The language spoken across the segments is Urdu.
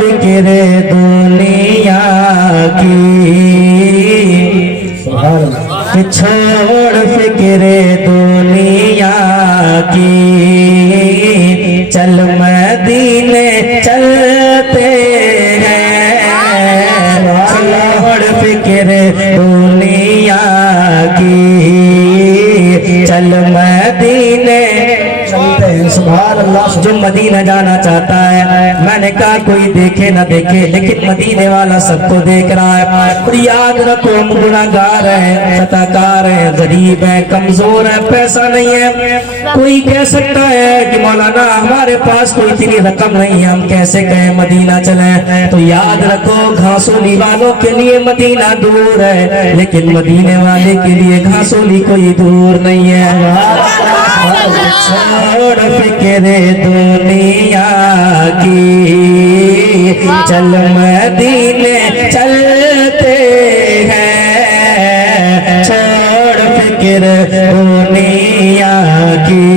فکر دنیا کی، کہ چھوڑ فکر دنیا کی، چل مدینے چلتے ہیں، چھوڑ فکر دنیا کی، چل مدینے چلتے ہیں۔ سبحان اللہ۔ جو مدینہ جانا چاہتا ہے، میں نے کہا کوئی دیکھے نہ دیکھے لیکن مدینے والا سب کو دیکھ رہا ہے۔ اور یاد رکھو ہم گناہگار ہیں، خطا کار ہیں، غریب ہیں، کمزور ہیں، پیسہ نہیں ہے۔ کوئی کہہ سکتا ہے کہ مولانا ہمارے پاس کوئی اتنی رقم نہیں ہے، ہم کیسے کہیں مدینہ چلیں؟ تو یاد رکھو گھاسولی والوں کے لیے مدینہ دور ہے، لیکن مدینے والے کے لیے گھاسولی کوئی دور نہیں ہے۔ چھوڑ فکر دنیا کی، چل مدینے چلتے ہیں، چھوڑ فکر دنیا کی،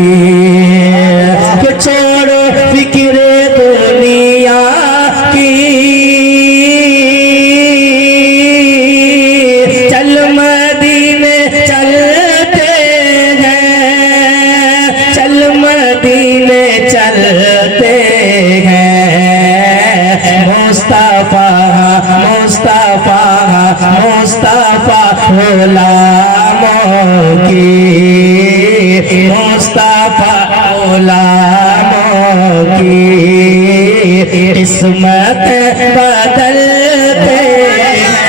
کہ چھوڑ فکر دنیا کی، چل مدینے چلتے ہیں، چل مدینے چلتے ہیں، مصطفیٰ مصطفیٰ مصطفیٰ غلاموں کی، مصطفیٰ غلاموں کی قسمت بدلتے ہیں۔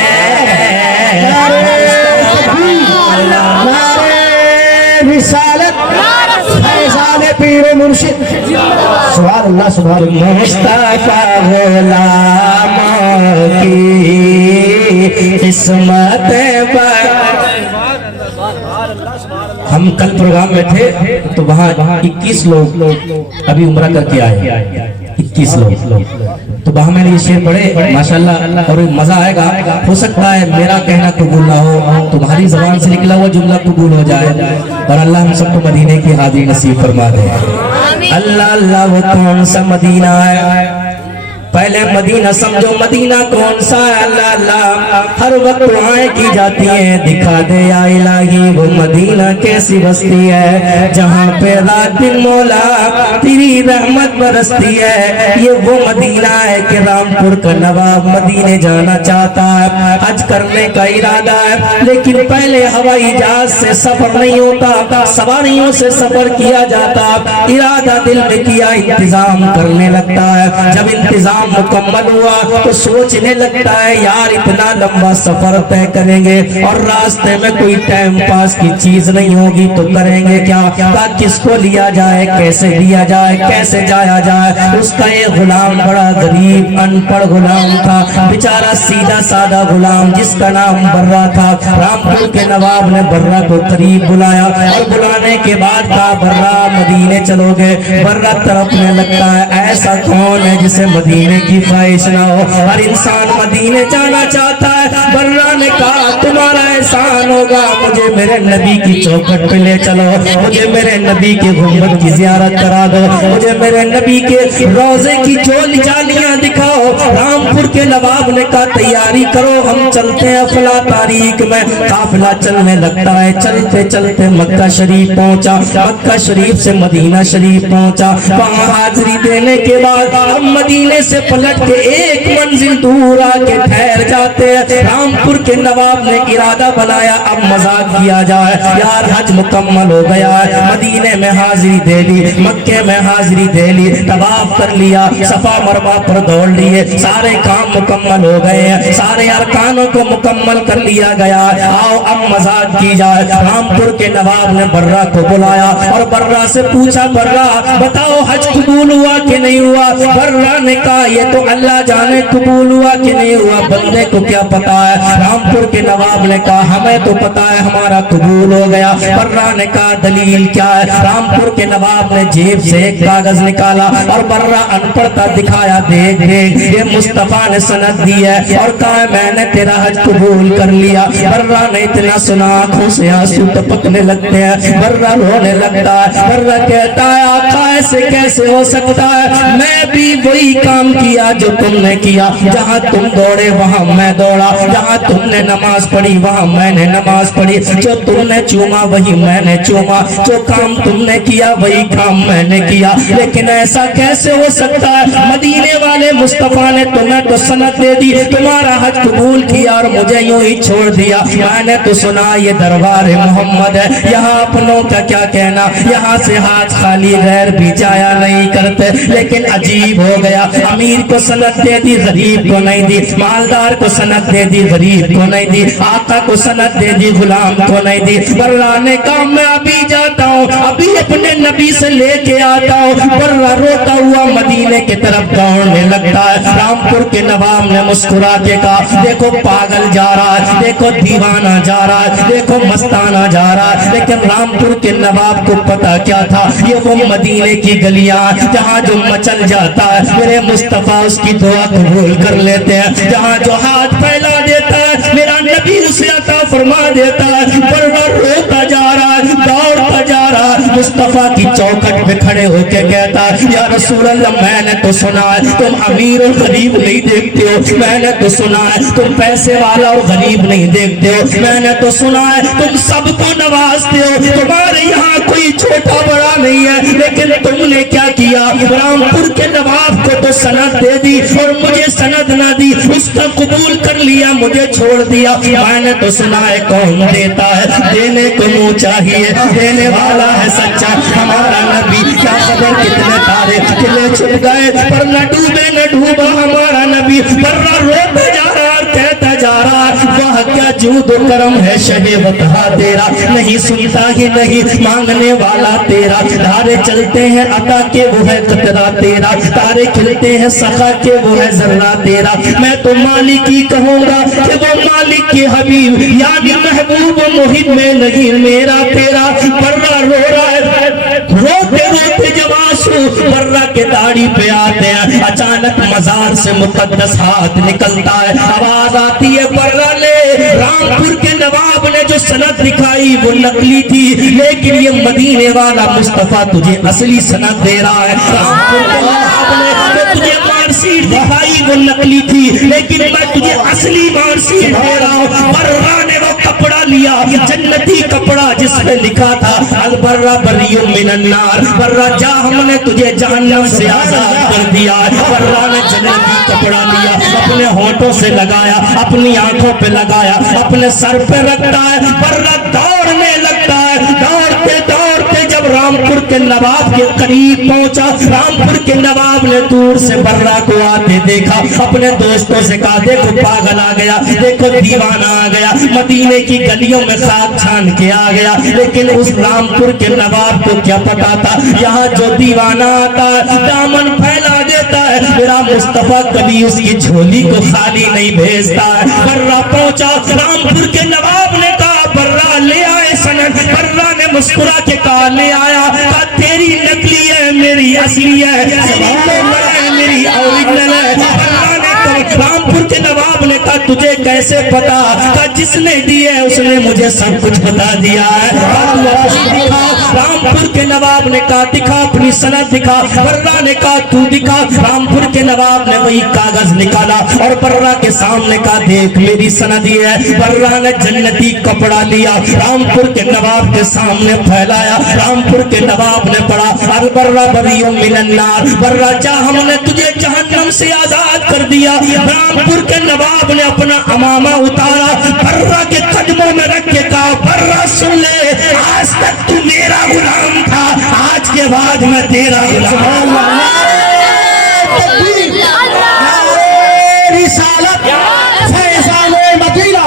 رسالت فیضان پیر مرشد، سبحان اللہ سبحان اللہ۔ مصطفیٰ غلاموں کی قسمت ہم کل پروگرام میں تھے تو وہاں 21 لوگ ابھی عمرہ کر کے آئے، 21 لوگ، تو وہاں میں نے یہ شعر پڑھے ماشاءاللہ اور مزہ آئے گا۔ ہو سکتا ہے میرا کہنا قبول نہ ہو، تمہاری زبان سے نکلا ہوا جملہ قبول ہو جائے، اور اللہ ہم سب کو مدینے کی حاضری نصیب فرما دے۔ اللہ اللہ وہ کون سا مدینہ ہے؟ پہلے مدینہ سمجھو، مدینہ کون سا ہے؟ اللہ اللہ ہر وقت دعائیں کی جاتی ہیں، دکھا دے یا الہی وہ مدینہ کیسی بستی ہے جہاں پہ رات دن مولا تیری رحمت برستی ہے۔ یہ وہ مدینہ ہے کہ رامپور کا نواب مدینے جانا چاہتا ہے، حج کرنے کا ارادہ ہے، لیکن پہلے ہوائی جہاز سے سفر نہیں ہوتا، سواریوں سے سفر کیا جاتا، ارادہ دل میں کیا، انتظام کرنے لگتا ہے۔ جب انتظام مکمل ہوا تو سوچنے لگتا ہے یار اتنا لمبا سفر طے کریں گے اور راستے میں کوئی ٹائم پاس کی چیز نہیں ہوگی تو کریں گے کیا؟ کس کو لیا جائے، کیسے لیا جائے، کیسے جایا جائے؟ اس کا یہ غلام بڑا غریب ان پڑھ غلام تھا، بیچارہ سیدھا سادہ غلام جس کا نام برہ تھا۔ رامپور کے نواب نے برہ کو قریب بلایا اور بلانے کے بعد کہا برہ مدینے چلو گے؟ برہ تڑپنے لگتا ہے ایسا کون ہے جسے مدینے کی خواہش نہ ہو؟ ہر انسان مدینے جانا چاہتا ہے۔ برہ نے کہا تمہارا احسان ہوگا، مجھے میرے نبی کی چوکھٹ پہ لے چلو، مجھے میرے نبی کے گنبد کی زیارت کرا دو، مجھے میرے نبی کے روضے کی چول جالیاں دکھاؤ۔ رامپور کے نواب نے کہا تیاری کرو ہم چلتے ہیں افلا تاریخ میں۔ قافلہ چلنے لگتا ہے، چلتے چلتے مکہ شریف پہنچا، مکہ شریف سے مدینہ شریف پہنچا، وہاں حاضری دینے کے بعد ہم مدینے سے پلٹ کے ایک منزل دور آ کے ٹھہر جاتے ہیں۔ رامپور کے نواب نے ارادہ بنایا اب مذاق کیا جائے، یار حج مکمل ہو گیا ہے، مدینے میں حاضری دے لی، مکے میں حاضری دے لی، طواف کر لیا، صفا مروہ پر دوڑ لیے، سارے کام مکمل ہو گئے ہیں، سارے ارکانوں کو مکمل کر لیا گیا، آؤ اب مذاق کی جائے۔ رامپور کے نواب نے برہ کو بلایا اور برہ سے پوچھا برہ بتاؤ حج قبول ہوا کہ نہیں ہوا؟ برہ نے کہا یہ تو اللہ جانے قبول قبول ہوا کہ نہیں ہوا بندے کو کیا پتا ہے. رامپور کے نواب نے کہا ہمیں تو پتا ہے ہمارا قبول ہو گیا. برہ نے کہا دلیل کیا ہے؟ رامپور کے نواب نے جیب سے ایک کاغذ نکالا اور برہ ان پڑھتا دکھایا, دیکھ دیکھ یہ مصطفیٰ نے سند دی ہے اور کہا میں نے تیرا حج قبول کر لیا. برہ نے اتنا سنا آنکھوں سے آنسو ٹپکنے لگتے ہیں, برہ رونے لگتا ہے. برہ کہتا ہے آقا ایسے کیسے ہو سکتا ہے, میں بھی وہی کام کیا جو تم نے کیا. جہاں تم دوڑے وہاں میں دوڑا, جہاں تم نے نماز پڑھی وہاں میں نے نماز پڑھی, جو تم نے چوما وہی میں نے چوما, جو کام تم نے کیا وہی کام میں نے کیا. لیکن ایسا کیسے ہو سکتا ہے؟ مدینے والے مصطفیٰ نے تمہیں تو سند دے دی, تمہارا حج قبول کیا اور مجھے یوں ہی چھوڑ دیا. میں نے تو سنا یہ دربار محمد ہے, یہاں اپنوں کا کیا کہنا, یہاں سے ہاتھ خالی غیر بھی جایا نہیں کرتے. لیکن عجیب ہو گیا, امیر کو سند دے دی غریب کو نہیں دی, مالدار کو سند دے دی غریب کو نہیں دی, آقا کو سند دے دی غلام کو نہیں دی. برہ نے کہا میں ابھی جاتا ہوں, ابھی اپنے نبی سے لے کے آتا ہوں. برہ روتا ہوا مدینے کی طرف دوڑنے لگتا ہے. رامپور کے نواب نے مسکرا کے کہا دیکھو پاگل جا رہا ہے, دیکھو دیوانہ جا رہا ہے, دیکھو مستانہ جا رہا ہے. لیکن رامپور کے نواب کو پتا کیا تھا, یہ وہ مدینے کی گلیاں جہاں جو مچل جاتا ہے میرے مصطفیٰ اس کی دعا قبول کر لیتے ہیں. جہاں جو ہاتھ پھیلا دیتا ہے میرا نبی اسے عطا فرما دیتا ہے. برہ روتا جا رہا ہے, دوڑتا جا رہا ہے, مصطفیٰ کی چوکھٹ پہ کھڑے ہو کے کہتا ہے یا رسول اللہ میں نے تو سنا ہے تم امیر اور غریب نہیں دیکھتے ہو, میں نے تو سنا ہے تم پیسے والا اور غریب نہیں دیکھتے ہو, میں نے تو سنا ہے تم سب کو نوازتے ہو, تمہارے یہاں کوئی چھوٹا بڑا نہیں ہے. لیکن تم نے کیا کیا, رامپور کے نواب کو تو سند دے دی اور مجھے سند نہ دی, اس کا قبول کر لیا مجھے چھوڑ دیا. میں نے تو سنا ہے کون دیتا ہے, دینے کو منہ چاہیے, دینے والا ہے سچا ہمارا نبی. کیا خبر کتنے تارے کھلے چھپ گئے پر نہ ڈوبے نہ ڈوبا ہمارا نبی. برہ روتا جا رہا اور کہتا جا رہا واہ کیا جود و کرم ہے شہ وطہا تیرا, نہیں سنتا ہی نہیں مانگنے والا تیرا. دھارے چلتے ہیں عطا کے وہ ہے قطرہ تیرا, تارے کھلتے ہیں سخا کے وہ ہے ذرہ تیرا. میں تو مالک ہی کہوں گا کہ وہ مالک کے حبیب یعنی محبوب و محب میں نہیں میرا تیرا. برہ رو رہا ہے, روتے روتے جب آنسو برہ کے داڑھی پہ آتے ہیں, اچانک مزار سے مقدس ہاتھ نکلتا ہے, آواز آتی ہے برہ لے. رامپور کے نواب نے جو سند دکھائی وہ نقلی تھی, لیکن یہ مدینے والا مصطفیٰ تجھے اصلی سند دے رہا ہے. رامپور کے نواب نے جو تجھے مارکشیٹ دکھائی وہ نقلی تھی, لیکن میں تجھے اصلی مارکشیٹ دے رہا ہوں. برہ نے وہ کپڑا لیا, جنتی کپڑا جس پہ لکھا تھا البرہ بری من النار, برہ جا ہم نے تجھے جہنم سے آزاد کر دیا. برہ نے جنتی کپڑا لیا, اپنے ہونٹوں سے لگایا, اپنی آنکھوں پہ لگایا, اپنے سر پہ رکھتا ہے. برہ دوڑنے لگتا ہے, دوڑتے دوڑتے جب رامپور کے نواب کے قریب پہنچا, رامپور کے نواب نے دور سے برہ کو آتے دیکھا, اپنے دوستوں سے کہا دیکھو پاگل آ گیا, دیکھو دیوانہ آ گیا, مدینے کی گلیوں میں خاک چھان کے آ گیا. لیکن اس رامپور کے نواب کو کیا پتا تھا یہاں جو دیوانہ آتا ہے دامن پھیلا دیتا ہے, میرا مصطفیٰ کبھی اس کی جھولی کو خالی نہیں بھیجتا ہے. برہ پہنچا, رامپور کے نواب نے کہا برہ لے آئے سند. برہ نے مسکرا کے کہا لے آیا, کہا تیری نقلی ہے میری اصلی ہے, میری اوریجنل ہے. برہ نے رامپور کے نواب نے کہا تجھے کیسے پتا, کہا جس نے دی ہے اس نے مجھے سب کچھ بتا دیا ہے. رامپور کے نواب نے کہا دکھا اپنی سند دکھا. برہ نے کہا تو دکھا. رامپور کے نواب نے وہی کاغذ نکالا اور برہ کے سامنے کہا دیکھ میری سند یہ ہے. برہ نے جنتی کپڑا لیا, رامپور کے نواب کے سامنے پھیلایا. رامپور کے نواب نے پڑھا البرہ بری من النار, برہ جا ہم نے تجھے جہنم سے آزاد کر دیا. رامپور کے نواب نے اپنا امامہ اتارا, برہ کے قدموں میں رکھ کے کہا برہ سن لے, آج تک تو میرا غلام تھا, آج کے بعد میں تیرا غلام. رسالت فیضان مدینہ,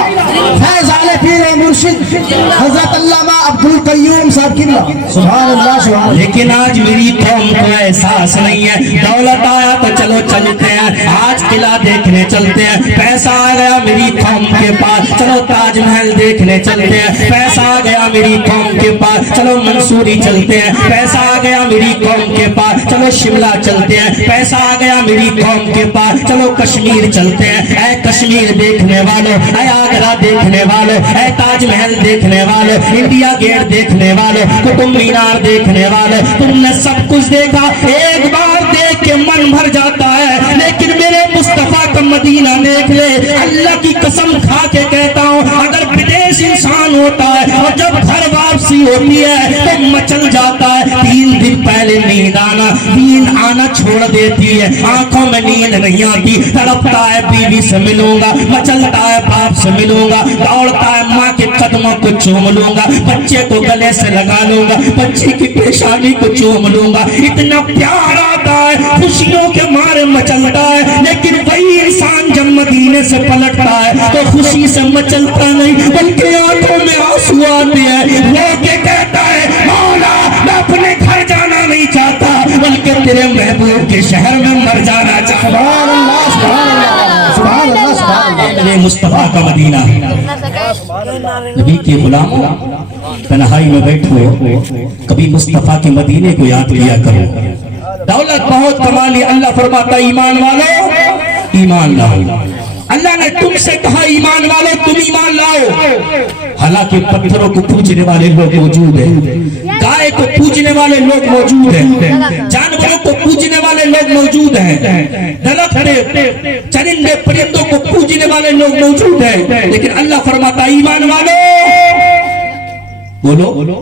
فیضان پیر مرشد حضرت علامہ عبدالقیوم صاحب قبلہ. سبحان اللہ سبحان اللہ. لیکن آج میری قوم کو احساس نہیں ہے, دولت آیا تو چلو چلتے ہیں, ہیں, آج قلعہ دیکھنے چلتے ہیں, پیسہ آ گیا میری قوم کے پاس, چلو تاج محل دیکھنے چلتے ہیں, پیسہ آ گیا میری قوم کے پاس, چلو منصوری چلتے ہیں, پیسہ آ گیا میری قوم کے پاس, چلو شملہ چلتے ہیں, پیسہ آ گیا میری قوم کے پاس, چلو کشمیر چلتے ہیں. اے کشمیر دیکھنے والوں, اے آگرہ دیکھنے والوں, اے تاج محل دیکھنے والوں, انڈیا گیٹ دیکھنے والوں, قطب مینار دیکھنے والوں, تم نے سب کچھ دیکھا, ایک بار دیکھ کے من بھر جاتا ہے, لیکن میرے مصطفیٰ کا مدینہ دیکھ لے. اللہ کی قسم کھا کے کہتا ہوں, اگر بدیش انسان ہوتا ہے اور جب گھر واپسی ہوتی ہے تو مچل جاتا ہے. 3 دن پہلے نیند آنا چھوڑ دیتی ہے, آنکھوں میں نیند نہیں آتی, تڑپتا ہے بیوی سے ملوں گا, مچلتا ہے باپ سے ملوں گا, دوڑتا ہے ماں کے قدموں کو چوم لوں گا, بچے کو گلے سے لگا لوں گا, بچے کی پیشانی کو چوم لوں گا. اتنا پیار آتا ہے, خوشیوں کے مارے مچلتا ہے, لیکن وہی انسان جب مدینے سے پلٹتا ہے تو خوشی سے مچلتا نہیں بلکہ آنکھوں میں آنسو آتے ہیں. رو کے کہتا ہے, مولا میں اپنے گھر جانا نہیں چاہتا بلکہ تیرے محبوب کے شہر میں مر جانا چاہتا. سبحان اللہ, سبحان اللہ, سبحان اللہ, سبحان اللہ. میرے مصطفیٰ کا مدینہ, نبی کے غلام تنہائی میں بیٹھو, کبھی مصطفیٰ کے مدینے کو یاد کیا کرو. دولت بہت کما لی, اللہ فرماتا ایمان والو ایمان لاؤ. اللہ نے تم سے کہا ایمان والو تم ایمان لاؤ. حالانکہ پتھروں کو پوجنے والے لوگ موجود ہیں, گائے کو پوجنے والے لوگ موجود ہیں, جانوروں کو پوجنے والے لوگ موجود ہیں, درخت چرندے پرندوں کو پوجنے والے لوگ موجود ہیں, لیکن اللہ فرماتا ایمان والو بولو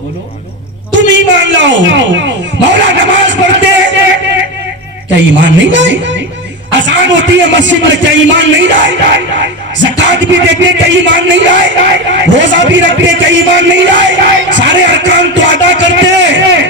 تم ایمان لاؤ. مولا نماز پڑھتے کیا ایمان نہیں لائے؟ اذان ہوتی ہے مسجد میں کیا ایمان نہیں لائے؟ زکات بھی دیتے کیا ایمان نہیں لائے؟ روزہ بھی رکھتے کیا ایمان نہیں لائے؟ سارے ارکان تو ادا کرتے.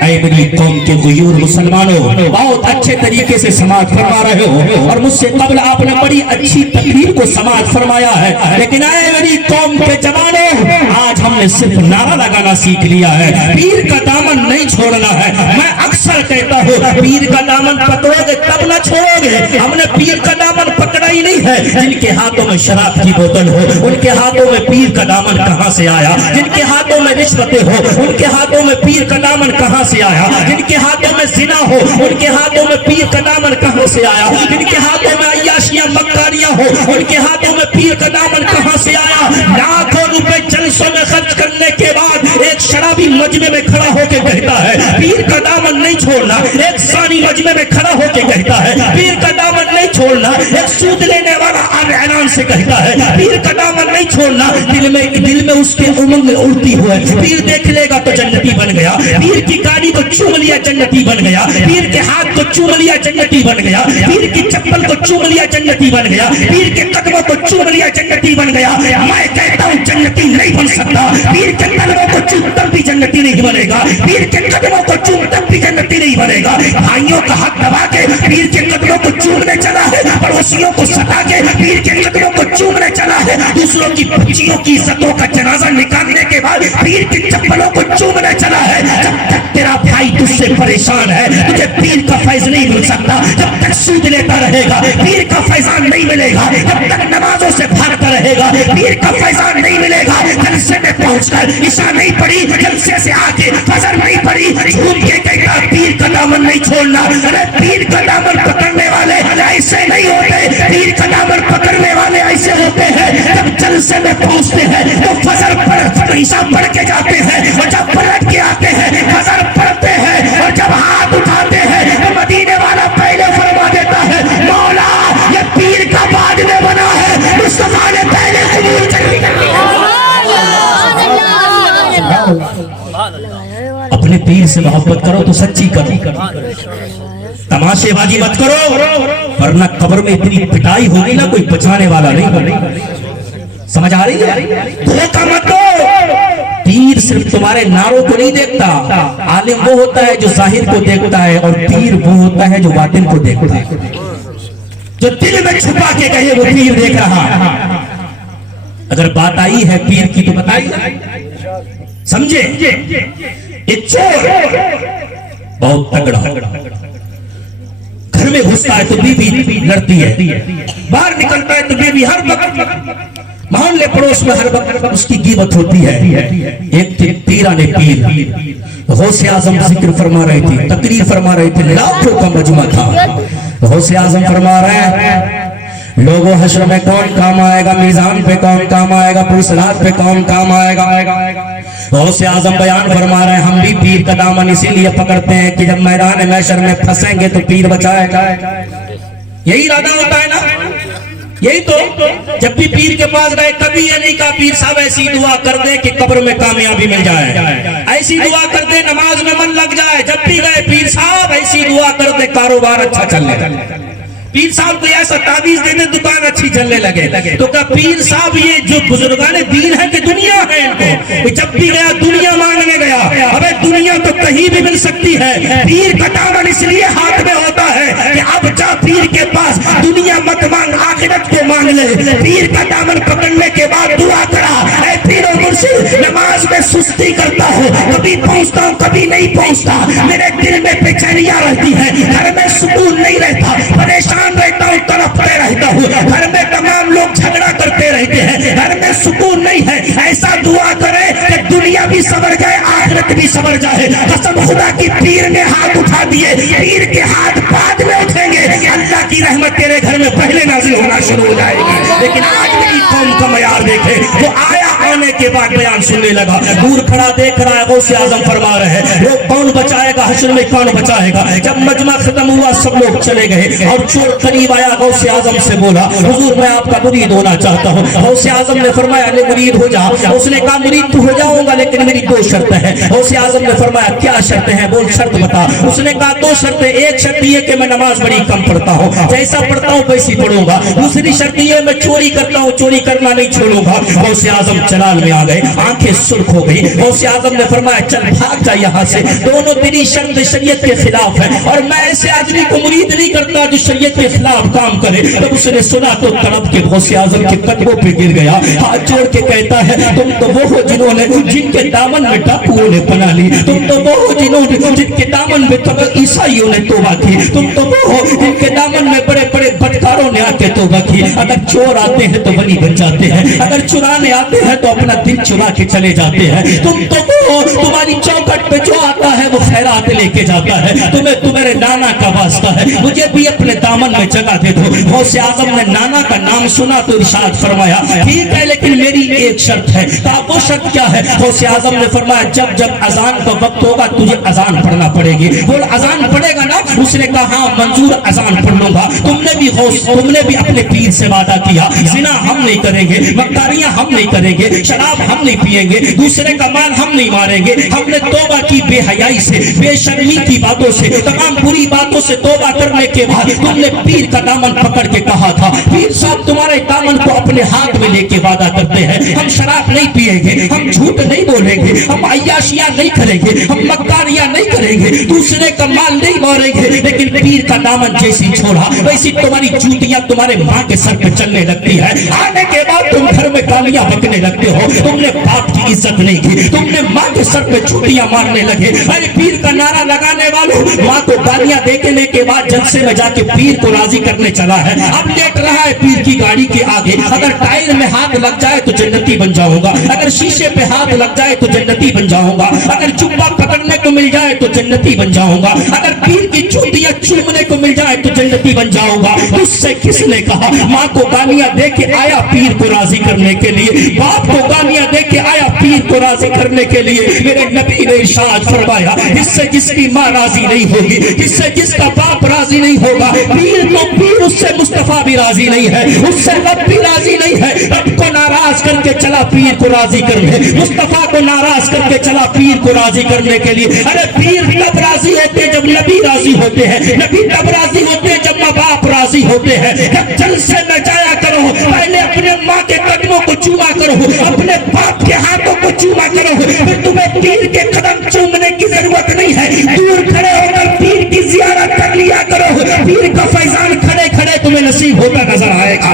اے میری قوم کے غیور مسلمانوں, بہت اچھے طریقے سے سماعت فرما رہے ہو اور مجھ سے قبل آپ نے بڑی اچھی تقریر کو سماعت فرمایا ہے, لیکن اے میری قوم کے جوانوں, آج ہم نے صرف نعرہ لگانا سیکھ لیا ہے, پیر کا دامن نہیں چھوڑنا ہے. میں اکثر کہتا ہوں پیر کا دامن پکڑو گے تب نہ چھوڑو گے. ہم نے پیر کا دامن پکڑا ہی نہیں ہے. جن کے ہاتھوں میں شراب کی بوتل ہو ان کے ہاتھوں میں پیر کا دامن کہاں سے آیا؟ جن کے ہاتھوں میں رشوتیں ہو ان کے ہاتھوں میں پیر کا دامن کہاں سے آیا؟ جن کے ہاتھوں میں زنا ہو ان کے ہاتھوں میں پیر کا دامن کہاں سے آیا؟ جن کے ہاتھوں میں عیاشیاں مکاریاں ہو ان کے ہاتھوں میں پیر کا دامن کہاں سے آیا؟ لاکھوں روپے جلسوں میں خرچ کرنے کے بعد ایک شرابی مجمع میں کھڑا ہو کے کہتا ہے پیر کا دامن نہیں چھوڑنا. ایک زانی مجمع میں کھڑا ہو کے کہتا ہے پیر کا دامن نہیں چھوڑنا. ایک سود لینے والا اعلان سے کہتا ہے پیر کا دامن نہیں چھوڑنا. دل میں اس کے امنگ اڑتی ہوئے, پیر دیکھ لے گا تو جنتی بن گیا, پیر کی گاڑی کو چوم لیا جنتی بن گیا, پیر کے ہاتھ کو چوم لیا جنتی بن گیا, پیر کی چپل کو چوم لیا جنتی بن گیا, پیر کے قدموں کو چوم لیا جنتی بن گیا. میں کہتا ہوں جنتی نہیں بن سکتا. پیر کے قدموں کو چوم تب بھی جنتی نہیں بنے گا, پیر کے قدموں کو چوم تب بھی جنتی نہیں بنے گا. بھائیوں کا حق دبا کے پیر کے قدموں کو چومنے چلا ہے, پڑوسیوں کو ستا کے پیر کے قدموں کو چومنے چلا ہے, دوسروں کی بچیوں کی عزتوں کا جنازہ نکالنے کے بعد پیر کی چپلوں کو چومنے چلا ہے. جب تک تیرا بھائی تجھ سے پریشان ہے تجھے پیر کا فیض نہیں مل سکتا. جب تک سود لیتا رہے گا پیر کا فیضان نہیں ملے گا. جب تک نمازوں سے بھاگتا رہے گا پیر کا فیضان نہیں ملے گا. جلسے میں پہنچ کر عشاء نہیں پڑھی, جلسے سے آ کے فجر نہیں پڑھی, جھوٹ کے کہتا پیر کا دامن نہیں چھوڑنا. ارے پیر کا دامن پکڑنے والے ایسے نہیں ہوتے, پیر کا دامن پکڑنے والے ایسے ہوتے ہیں جب جلسے میں پہنچتے ہیں تو فجر پڑھ عشاء پڑھ کے جاتے ہیں, اور جب پلٹ کے آتے ہیں فجر پڑھتے ہیں, اور جب ہاتھ اٹھاتے ہیں تو مدینے والا پہلے فرما دیتا ہے مولا یہ پیر کا بعد میں بنا ہے, مصطفیٰ نے پہلے قبول کر لیا. اپنے پیر سے محبت کرو تو سچی کرو, تماشے بازی مت کرو, ورنہ قبر میں اتنی پٹائی ہوگی نا کوئی بچانے والا نہیں بنے. سمجھ آ رہی ہے؟ دھوکہ مت دو. پیر صرف تمہارے نعروں کو نہیں دیکھتا, عالم وہ ہوتا ہے جو ظاہر کو دیکھتا ہے, اور پیر وہ ہوتا ہے جو باطن کو دیکھتا ہے. جو دل میں چھپا کے کہے وہ پیر دیکھ رہا. اگر بات آئی ہے پیر کی تو بتائیے, سمجھے؟ ایک چور بہت تگڑا, گھر میں گھستا ہے تو بیوی لڑتی ہے، باہر نکلتا ہے تو بیوی ہر وقت محلے پڑوس میں ہر وقت اس کی غیبت ہوتی ہے۔ ایک پیرانے پیر غوث اعظم ذکر فرما رہے تھے، تقریر فرما رہے تھے، لاکھوں کا مجمع تھا۔ غوث اعظم فرما رہے ہیں لوگوں حشر میں کون کام آئے گا، میزان پہ کون کام آئے گا، پرسرات پہ کون کام آئے گا۔ غوث اعظم بیان فرما رہے ہیں ہم بھی پیر کا دامن اسی لیے پکڑتے ہیں کہ جب میدان محشر میں پھنسیں گے تو پیر بچائے گا۔ یہی ارادہ ہوتا ہے نا، یہی تو جب بھی پیر کے پاس گئے کبھی یہ نہیں کہا پیر صاحب ایسی دعا کر دے کہ قبر میں کامیابی مل جائے، ایسی دعا کر دے نماز میں من لگ جائے۔ جب بھی گئے پیر صاحب ایسی دعا کر دے کاروبار اچھا چلنے، پیر صاحب کو ایسا تعویذ دے دے دکان اچھی چلنے لگے۔ تو کہا پیر صاحب یہ جو بزرگان دین ہے کہ دنیا ہے ان کو، جب بھی گیا دنیا مانگنے گیا، ابے دنیا تو کہیں بھی مل سکتی ہے، پیر کا دامن اس لیے ہاتھ میں ہوتا ہے کہ اب جا پیر کے پاس دنیا مت مانگ آخرت کو مانگ لے۔ پیر کا دامن پکڑنے کے بعد دعا کرا، اے پیر و مرشد نماز میں سستی کرتا ہوں، کبھی پہنچتا ہوں کبھی نہیں پہنچتا، میرے دل میں بے چینیاں رہتی ہیں، گھر میں سکون نہیں رہتا، پریشان رہتا ہوں، تڑپتے رہتا ہوں، گھر میں تمام لوگ جھگڑا کرتے رہتے ہیں، گھر میں سکون نہیں ہے۔ ایسا دعا کرے کہ دنیا بھی سبر جائے آخرت بھی سبر جائے۔ قسم خدا کی پیر نے ہاتھ اٹھا دیے، پیر کے ہاتھ بعد میں اٹھیں گے، اللہ کی رحمت تیرے گھر میں پہلے نازل ہونا شروع ہو جائے گی۔ لیکن آج میری قوم کا معیار دیکھے، وہ آیا آنے کے بعد بیان سننے لگا، دور کھڑا دیکھ رہا ہے غوث اعظم فرما رہے ہیں وہ کون بچائے گا، حشر میں کون بچائے گا۔ جب مجمع ختم ہوا سب لوگ چلے گئے اور چور قریب آیا غوث اعظم سے بولا حضور میں آپ کا مرید ہونا چاہتا ہوں۔ غوث اعظم نے فرمایا لے مرید ہو جا۔ اس نے کہا مرید تو ہو جاؤں گا لیکن میری دو شرطیں ہیں۔ غوث اعظم نے فرمایا کیا شرطیں ہیں، بول شرط بتا۔ اس نے کہا دو شرطیں، ایک شرط یہ کہ میں نماز بڑی کم پڑھتا ہوں، جیسا پڑھتا ہوں ویسی پڑھوں گا، دوسری شرط یہ میں چوری کرتا ہوں، چوری کرنا نہیں چھوڑوں گا۔ غوث اعظم جلال میں آ گئے، آنکھیں سرخ ہو گئی۔ غوث اعظم نے فرمایا چل بھاگ جا یہاں سے، دونوں تیری شرط شریعت کے خلاف ہے اور میں ایسے آدمی کو مرید نہیں کرتا جو شریعت کے خلاف کام کرے۔ جب اس نے سنا تو تڑپ کے غوث اعظم کے قدموں پہ گر گیا، ہاتھ جوڑ کے کہتا ہے تم تو وہ ہو جنہوں نے جن کے دامن میں ڈاکوؤں نے پناہ لی، تم تو وہ ہو جنہوں نے جن کے دامن میں عیسائیوں نے توبہ کی، تم تو وہ ہو جن کے دامن میں بڑے بڑے بدکاروں نے آ کے توبہ کی۔ اگر چور آتے ہیں تو ولی بن جاتے ہیں، اگر چرانے آتے ہیں تو اپنا دل چرا کے چلے جاتے ہیں، تم تو وہ ہو تمہاری چوکھٹ پہ جو آتا ہے وہ خیرات لے کے جاتا ہے، تمہیں تمہارے نانا کا واسطہ ہے، مجھے بھی اپنے دامن میں جگہ دے دو۔ غوث اعظم نے نانا کا نام سنا تو ارشاد فرمایا ٹھیک ہے لیکن میری ایک شرط ہے۔ کہا وہ شرط کیا ہے؟ غوث اعظم نے فرمایا جب جب اذان کا وقت ہوگا تجھے اذان پڑھنا پڑے گی۔ بول اذان پڑھے گا نا؟ اس نے کہا ہاں منظور اذان پڑھ لوں گا۔ تم نے بھی اپنے پیر سے وعدہ کیا زنا ہم نہیں کریں گے، مکاریاں ہم نہیں کریں گے، شراب ہم نہیں پیئیں گے، دوسرے کا مال ہم نہیں ماریں گے۔ ہم نے توبہ کی بے حیائی سے، بے شرمی کی باتوں سے، تمام بری باتوں سے توبہ کرنے کے بعد تم نے پیر کا دامن پکڑ کے کہا تھا پیر صاحب تمہارے دامن کو اپنے ہاتھ میں لے کے وعدہ کرتے ہیں ہم شراب نہیں پیئیں گے، ہم جھوٹ نہیں بولیں گے، ہم عیاشیاں نہیں کریں گے، ہم مکاریاں نہیں کریں گے، دوسرے کا مال نہیں ماریں گے۔ لیکن پیر کا دامن جیسی چھوڑا ویسی تمہاری جوتیاں تمہارے ماں کے سر پہ چلنے لگتی ہے، آنے کے بعد تم گھر میں گالیاں بکنے لگتے ہو، تم نے باپ کی عزت نہیں کی، تم نے ماں کے سر پہ جوتیاں مارنے لگے۔ ارے پیر کا نعرہ لگانے والوں ماں کو گالیاں دینے کے بعد جلسے میں جا کے پیر کو راضی کرنے چلا ہے، اب لیٹ رہا ہے پیر کی گاڑی کے آگے، اگر ٹائر میں ہاتھ لگ جائے تو جنتی بن جاؤں گا، اگر شیشے پہ ہاتھ لگ جائے تو جنتی بن جاؤں گا، اگر جبہ پکڑنے کو مل جائے تو جنتی بن جاؤں گا، اگر پیر کی چوٹیاں چومنے کو مل جائے تو جنتی بن جاؤں گا۔ اس سے کس نے کہا؟ ماں کو گالیاں دے کے آیا پیر کو راضی کرنے کے لیے، باپ کو گالیاں دے کے آیا پیر کو راضی کرنے کے لیے۔ میرے نبی نے ارشاد فرمایا جس سے جس کی ماں راضی نہیں ہوگی، جس سے جس کا باپ راضی نہیں ہوگا، پیر تو پیر اس سے مصطفیٰ بھی راضی نہیں ہے، اس سے رب بھی راضی نہیں ہے۔ رب کو ناراض کر کے چلا پیر کو راضی کرنے، مصطفیٰ کو ناراض کر کے چلا پیر کو راضی کرنے کے لیے۔ ارے پیر تب راضی ہوتے ہیں جب نبی راضی ہوتے ہیں، نبی تب راضی ہوتے ہیں جب ماں باپ راضی ہوتے ہیں۔ جب جلسے میں جایا کرو پہلے اپنے ماں کے قدموں کو چوما کرو، اپنے باپ کے ہاتھوں کو چوما کرو، پھر تمہیں پیر کے قدم چومنے کی ضرورت نہیں ہے، دور کھڑے ہو کر پیر کی زیارت کر لیا کرو۔ پیر کا فیضان کھڑے کھڑے تمہیں نصیب ہوتا نظر آئے گا،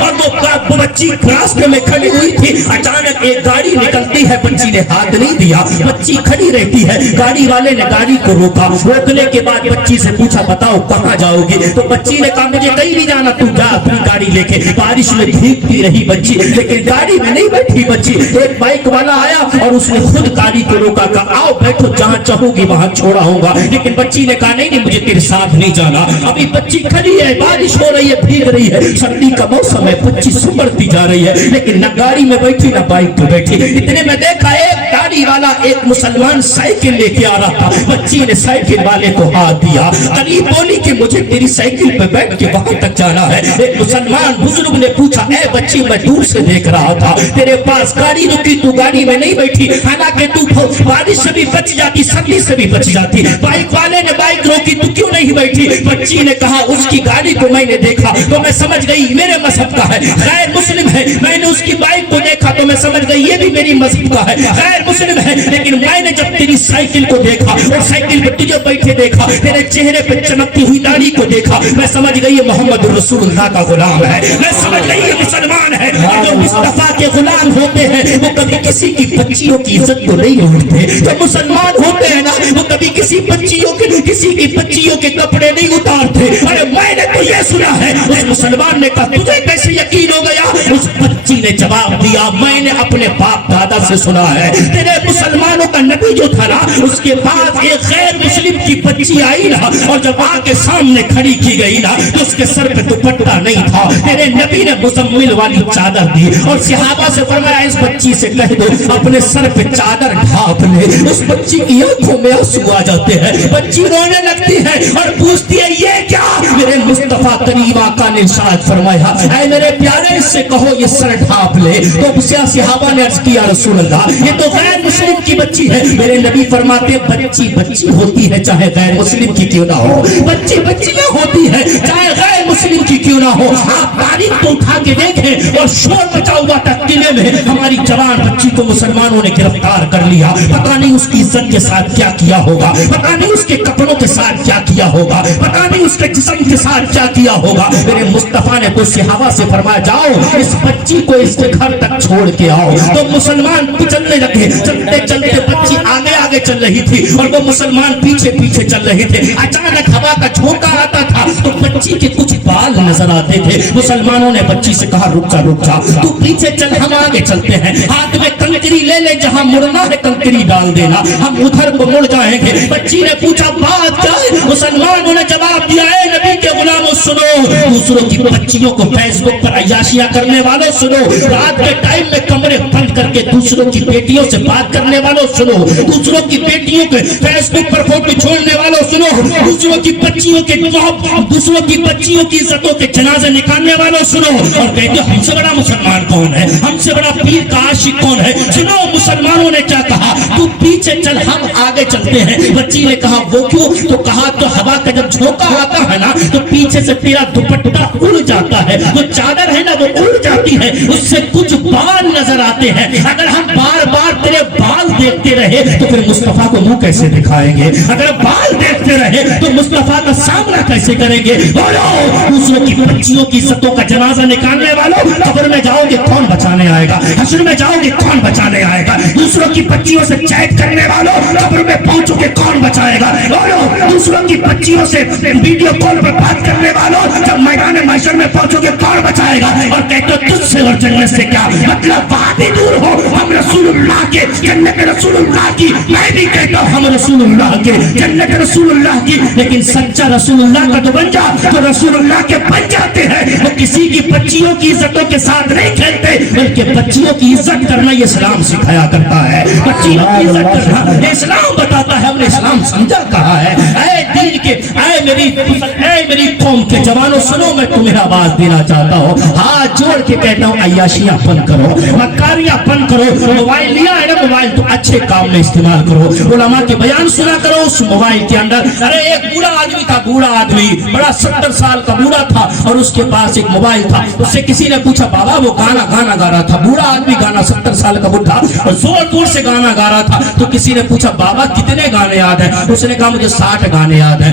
اور وہ بچی راستے میں کھڑی ہوئی تھی. اچانک ایک گاڑی نکلتی ہے, بچی نے ہاتھ نہیں دیا, بچی کھڑی رہتی ہے. گاڑی والے نے گاڑی کو روکا, روکنے کے بعد بچی سے پوچھا بتاؤ کہاں جاؤ گی؟ تو بچی نے کہا مجھے کہیں نہیں جانا, تو جا اپنی گاڑی لے کے. بارش میں بھیگتی رہی بچی, لیکن گاڑی میں نہیں بیٹھی بچی. ایک بائک والا آیا اور اس نے خود گاڑی کو روکا, کہا آؤ بیٹھو جہاں چاہو گی وہاں چھوڑا ہوگا. لیکن بچی نے کہا نہیں مجھے تیرے ساتھ نہیں جانا. ابھی بچی کھڑی ہے, بارش ہو رہی ہے, بھیگ رہی ہے, سردی کا موسم ہے, بچی سمڑتی جا رہی ہے, لیکن نہ گاڑی میں بیٹھی نہ بائک پہ بیٹھی. اتنے میں دیکھا ایک گاڑی والا ایک مسلمان سائیکل لے کے آ رہا تھا. بچی نے سائیکل والے کو ہاتھ دیا, قریب بولی کہ مجھے تیری سائیکل پہ بیٹھ کے وہاں تک جانا ہے. ایک مسلمان بزرگ نے پوچھا اے بچی میں دور سے دیکھ رہا تھا تیرے پاس گاڑی رکی, تو گاڑی میں نہیں بیٹھی, حالانکہ تو بارش سے بھی بچ جاتی, سردی سے بھی بچ جاتی. بائک والے نے بائک روکی, تو کیوں نہیں بیٹھی؟ بچی نے کہا اس کی گاڑی کو میں نے دیکھا تو میں سمجھ گئی میرے مذہب کا ہے, غیر مسلم ہے. میں نے اس کی بائک کو دیکھا تو میں سمجھ گئی یہ بھی میری مذہب کا ہے, غیر مسلم ہے. لیکن میں نے جب تیری سائیکل کو دیکھا اور سائیکل پہ تجھے بیٹھے دیکھا, تیرے چہرے پہ چمکتی ہوئی داڑھی کو دیکھا, میں سمجھ گئی یہ محمد رسول اللہ کا غلام ہے, میں سمجھ گئی یہ مسلمان ہے. اور جو مصطفیٰ کے غلام ہوتے ہیں وہ کبھی کسی کی بچیوں کی عزت کو نہیں لوٹتے. جو مسلمان ہوتے ہیں نا وہ کبھی کسی کی بچیوں کے کپڑے نہیں اتارتے. ارے میں نے تو یہ سنا ہے. اس مسلمان نے کہا تجھے کیسے یقین ہو گیا؟ اس بچی نے جواب دیا میں نے اپنے باپ دادا سے سنا ہے. تیرے مسلمانوں کا نبی جو تھا نا اس کے پاس ایک غیر مسلم کی بچی آئی نا, اور جب آ کے سامنے کھڑی کی گئی نا تو اس کے سر پہ دوپٹہ نہیں تھا. تیرے نبی نے مزمل والی چادر دی اور صحابہ سے فرمایا اس بچی سے کہہ دو اپنے سر پہ چادر ڈھانپ لے. اس بچی کی آنکھوں میں آنسو آ جاتے ہیں, بچی رونے لگتی ہے اور پوچھتی ہے یہ کیا؟ میرے مصطفیٰ کریم آقا نے ارشاد فرمایا اے میرے پیارے اس سے کہو یہ سر ڈھانپ لے. تو صحابہ نے عرض کیا رسول اللہ یہ تو غیر مسلم کی بچی ہے. میرے نبی فرماتے بچی بچی ہوتی ہے چاہے غیر مسلم کی کیوں نہ ہو, بچی بچیاں ہوتی ہے چاہے غیر مسلم کی کیوں نہ ہو. آپ تاریخ کو اٹھا کے دیکھیں اور شور مچا ہوا تھا قلعے میں, ہماری جوان بچی کو مسلمانوں نے گرفتار کر لیا. پتہ نہیں اس کی عزت کے ساتھ کیا کیا ہوگا, پتہ نہیں اس کے کپڑوں کے ساتھ کیا کیا ہوگا, پتہ نہیں اس کے جسم کے ساتھ کیا کیا ہوگا. میرے مصطفیٰ نے تو صحابہ سے فرمایا جاؤ اس بچی کو اس کے گھر تک چھوڑ کے آؤ. تو مسلمان چلنے لگے, چلتے چلتے بچی آگے آگے چل رہی تھی اور وہ مسلمان پیچھے پیچھے چل رہے تھے. اچانک ہوا کا جھونکا آتا تھا تو بچی کے کچھ بال نظر آتے تھے. مسلمانوں نے بچی سے کہا رک جا تو پیچھے چل, ہم آگے چلتے ہیں. ہاتھ میں کنکری لے لے, جہاں مڑنا ہے کنکری ڈال دینا, ہم ادھر کو مڑ جائیں گے. بچی نے پوچھا بات کیا ہے؟ مسلمانوں نے جواب دیا اے نبی کے غلاموں سنو, دوسروں کی بچیوں کو فیس بک پر عیاشیاں کرنے والوں سنو, رات کے ٹائم میں کمرے بند کر کے دوسروں کی بیٹیوں سے بات کرنے والوں سنو, دوسروں کی بیٹیوں کے فیس بک پر فوٹو چھوڑنے والوں سنو, دوسروں کی بچیوں کے دوسروں کی بچیوں کی عزتوں کے جنازے نکالنے والوں سنو. اور کہتے ہم سے بڑا مسلمان کون ہے, ہم سے بڑا پیر کا عاشق کون ہے؟ سنو مسلمانوں نے کیا کہا, تو پیچھے چل ہم آگے چلتے ہیں. بچی نے کہا وہ کیوں؟ تو کہا تو ہوا کا جب جھونکا آتا ہے نا تو پیچھے سے تیرا دوپٹہ اڑ جاتا ہے, وہ چادر ہے نا وہ اڑ جاتی ہے, اس سے کچھ بال نظر آتے ہیں. اگر ہم بار بار تیرے بال دیکھتے رہے تو پھر مصطفیٰ کو منہ کیسے دکھائیں گے؟ اگر بال دیکھتے رہے تو مصطفیٰ کا سامنا کیسے کریں گے؟ بولو دوسروں کی بچیوں کی عزتوں کا جنازہ نکالنے والوں, قبر میں جاؤ گے کون بچانے آئے گا؟ حشر میں جاؤ گے کون بچانے آئے گا؟ دوسروں کی بچیوں سے چیٹ کرنے والوں, قبر میں پہنچو گے کون بچائے گا؟ بولو دوسروں کی بچیوں سے ویڈیو کال پر بات کرنے والوں, جب میدان محشر میں پہنچو گے کون بچائے گا؟ اور کہتے ہو تجھ سے اور جنت سے کیا مطلب, بات ہی دور ہو, ہم رسول اللہ کے جنت رسول اللہ کی, میں بھی کہتا ہوں ہم رسول اللہ کے جنت رسول اللہ کی. لیکن سچا رسول اللہ کا تو بن جا, تو رسول اللہ کے بن جاتے ہیں. وہ کسی کی بچیوں کی عزتوں کے ساتھ نہیں کھیلتے, بلکہ بچیوں کی عزت کرنا یہ اسلام سکھایا کرتا ہے. بچیوں کی عزت کرنا یہ اسلام بتاتا ہے, ہم نے اسلام سمجھا کہا ہے. اے دین کے, اے میری قوم کے جوانوں سنو, میں تمہیں آواز دینا چاہتا ہوں, ہاتھ جوڑ کے کہتا ہوں عیاشیاں بند کرو, مکاریاں بند کرو. موبائل لیا ہے نا, موبائل تو اچھے کام میں استعمال کرو, علماء کے بیان سنا کرو اس موبائل کے اندر. ارے ایک بوڑھا آدمی تھا, بوڑھا آدمی بڑا 70 سال کا بوڑھا تھا, اور اس کے پاس ایک موبائل تھا. اس سے کسی نے پوچھا بابا وہ گانا گا رہا تھا, بوڑھا آدمی گانا 70 سال کا بوڑھا اور زور زور سے گانا گا رہا تھا. تو کسی نے پوچھا بابا کتنے گانے یاد ہیں؟ اس نے کہا مجھے 60 گانے یاد ہیں.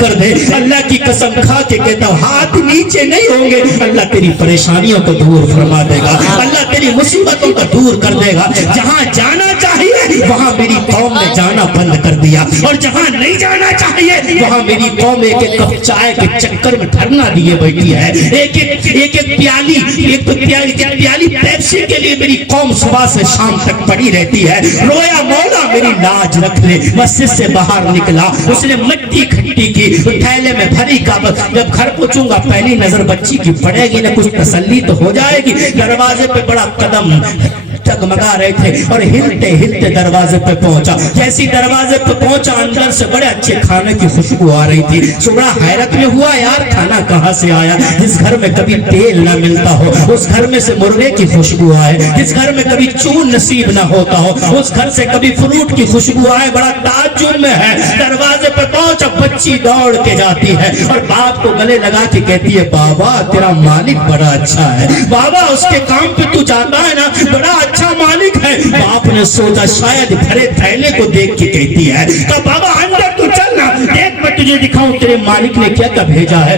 کر دے. اللہ کی قسم کھا کے کہتا ہوں ہاتھ نیچے نہیں ہوں گے, اللہ تیری پریشانیوں کو دور فرما دے گا, اللہ تیری مصیبتوں کو دور کر دے گا. جہاں جانا چاہیے وہاں میری قوم نے جانا بند کر دیا, اور جہاں نہیں جانا چاہیے وہاں میری قوم ایک ایک کپ چائے کے چکر میں دھرنا دیے بیٹھی ہے. ایک پیالی پیپسی کے لیے میری قوم صبح سے شام تک پڑی رہتی ہے. رویا مولا میری لاج رکھ لے. مسجد سے باہر نکلا, اس نے مٹی کھٹی کی تھیلے میں بھری کاغذ. جب گھر پہنچوں گا پہلی نظر بچی کی پڑے گی نا, کچھ تسلی تو ہو جائے گی. دروازے پہ بڑا قدم ٹگمگا رہے تھے اور ہلتے ہلتے دروازے پہ پہنچا. جیسی دروازے پہ پہنچا اندر سے بڑے اچھے کھانے کی خوشبو آ رہی تھی. بڑا حیرت میں ہوا یار کھانا کہاں سے آیا. جس گھر میں کبھی تیل نہ ملتا ہو اس گھر میں سے مرغے کی خوشبو آئے. جس گھر میں کبھی چون نصیب نہ ہوتا ہو اس گھر سے کبھی فروٹ کی خوشبو آئے. بڑا تعجب میں ہے. دروازے پہ پہنچا, بچی دوڑ کے جاتی ہے اور باپ کو گلے لگا کے کہتی ہے بابا تیرا مالک بڑا اچھا ہے. بابا اس کے کام پہ تو جاتا ہے نا, بڑا اچھا مالک ہے. باپ نے سوچا شاید بھرے تھیلے کو دیکھ کے کہتی ہے کہ بابا اندر تو چلنا, دیکھ میں تجھے دکھاؤں تیرے مالک نے کیا کیا بھیجا ہے.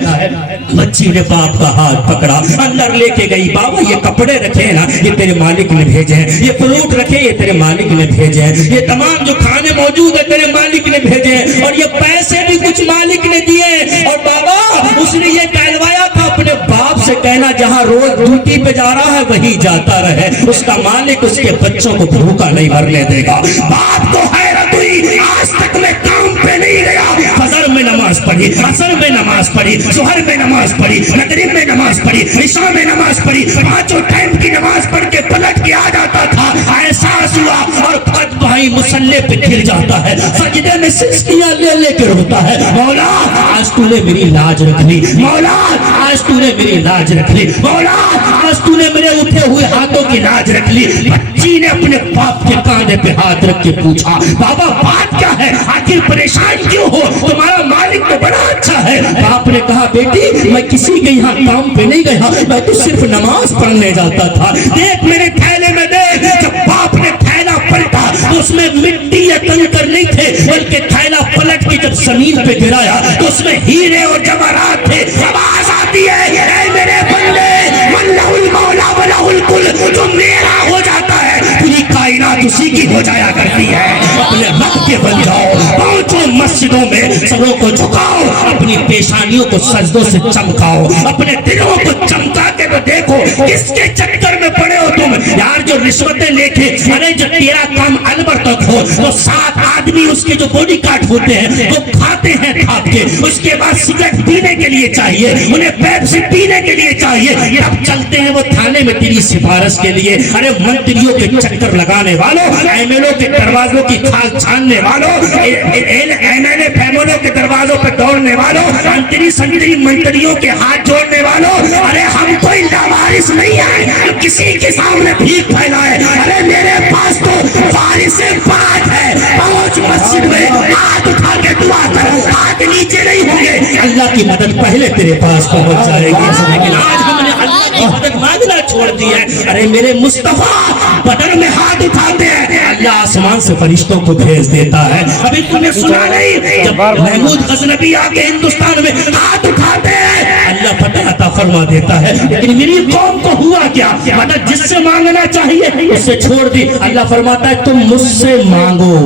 بچی نے باپ کا ہاتھ پکڑا, اندر لے کے گئی. بابا یہ کپڑے رکھے نا یہ تیرے مالک نے بھیجے ہیں, یہ فروٹ رکھے یہ تیرے مالک نے بھیجے ہیں, یہ تمام جو کھانے موجود ہے تیرے مالک نے بھیجے ہیں, اور یہ پیسے بھی کچھ مالک نے دیے. اور بابا اس نے یہ کہلوایا تھا اپنے باپ سے کہنا جہاں روز ڈیوٹی پہ جا رہا ہے وہی جاتا رہے, اس کا مالک اس کے بچوں کو بھوکا نہیں مرنے دے گا. باپ کو حیرت ہوئی, آج تک میں کام پہ نہیں گیا. فجر میں نماز پڑھی, عصر میں نماز پڑھی, ظہر میں نماز پڑھی, مغرب میں نماز پڑھی, عشاء میں نماز پڑھی, پانچوں ٹائم کی نماز پڑھ کے پلٹ کے آ جاتا تھا. احساس ہوا اور خود بھائی مسلے پہ گر جاتا ہے, سجدے میں سجدیاں لے لے کے روتا ہے. مولا آج تو نے میری لاج رکھ لی, مولا آج تو نے میری لاج رکھ لی, مولا آج تو نے میرے اٹھے ہوئے ہاتھوں کی لاج رکھ لی. بچی نے اپنے باپ کے کاندھے پہ ہاتھ رکھ کے پوچھا بابا بات کیا ہے, آخر پریشان کیوں ہو, تمہارا مالک تو بڑا اچھا ہے. باپ نے کہا بیٹی میں کسی کے یہاں کام پہ نہیں گیا, میں تو صرف نماز پڑھنے جاتا تھا. دیکھ میرے تھیلے میں دیکھ. جب باپ نے تھیلا پلٹا تو اس میں مٹی یا کنکر نہیں تھے, بلکہ تھیلا پلٹ کے جب زمین پہ گرایا تو اس میں ہیرے اور جواہرات تھے. آواز آتی ہے اے میرے بندے من لہ المولا ولہ الکل, جو میرا ہو جاتا ہے پوری کائنات اسی کی ہو جایا کرتی ہے. اپنے رب کے بن جاؤ, پہنچو مسجدوں میں, سروں کو جھکاؤ, اپنی پیشانیوں کو سجدوں سے چمکاؤ, اپنے دلوں کو چمکا کے تو دیکھو کس کے چکر میں پڑے ہو تم یار. جو رشوتیں لے کے, ارے جو تیرا کام البر تک ہو, وہ 7 آدمی اس کے جو باڈی کارڈ ہوتے ہیں وہ کھاتے ہیں تھاپ کے, اس کے بعد سگریٹ پینے کے لیے چاہیے, انہیں پیپسی پینے کے لیے چاہیے, اب چلتے ہیں وہ تھانے میں تیری سفارش کے لیے. ارے منتریوں کے چکر لگانے والوں, ایم ایل او کے دروازوں کی کھال چھاننے والوں, ایم ایل اے فیملوں کے دروازوں پہ دوڑنے والوں, انتری سنتری منتریوں کے ہاتھ جوڑنے والوں, ارے ہم کوئی لاوارث نہیں ہے کسی کے سامنے بھیک پھیلائے. ارے میرے پاس تو وارث بات ہے. پہنچ مسجد میں, ہاتھ اٹھا کے دعا کر, ہاتھ نیچے نہیں ہوں گے, اللہ کی مدد پہلے تیرے پاس پہنچ جائے گی. لیکن آج ہم نے اللہ کی مدد مانگنا چھوڑ دی ہے. ارے میرے مصطفیٰ بدر میں ہاتھ اٹھاتے ہیں, اللہ آسمان سے فرشتوں کو بھیج دیتا ہے. ابھی تم نے سنا نہیں جب محمود غزنوی آ کے ہندوستان میں ہاتھ اٹھاتے ہیں اللہ فتح عطا فرما دیتا ہے. لیکن میری قوم کو ہوا کیا, مدد جس سے مانگنا چاہیے اس سے چھوڑ دی. اللہ فرماتا ہے تم مجھ سے مانگو.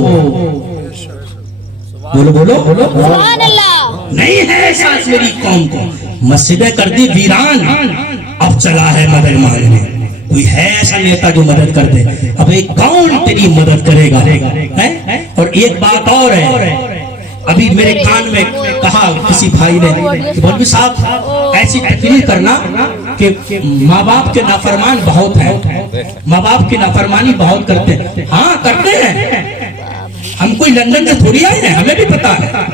بولو بولو سبحان اللہ. نہیں ہے احساس میری قوم کو, مسجدیں کر دی ویران, اب چلا ہے مدد مانگنے. کوئی ہے ایسا نیتا جو مدد کر دے؟ اب ایک کون تیری مدد کرے گا؟ اور ایک بات اور ہے, ابھی میرے کان میں کہا کسی بھائی نے, مولوی صاحب ایسی تقریر کرنا کہ ماں باپ کے نافرمان بہت ہیں, ماں باپ کی نافرمانی بہت کرتے ہیں. ہاں کرتے ہیں, ہم کوئی لندن سے تھوڑی آئے ہیں, ہمیں بھی پتا ہے,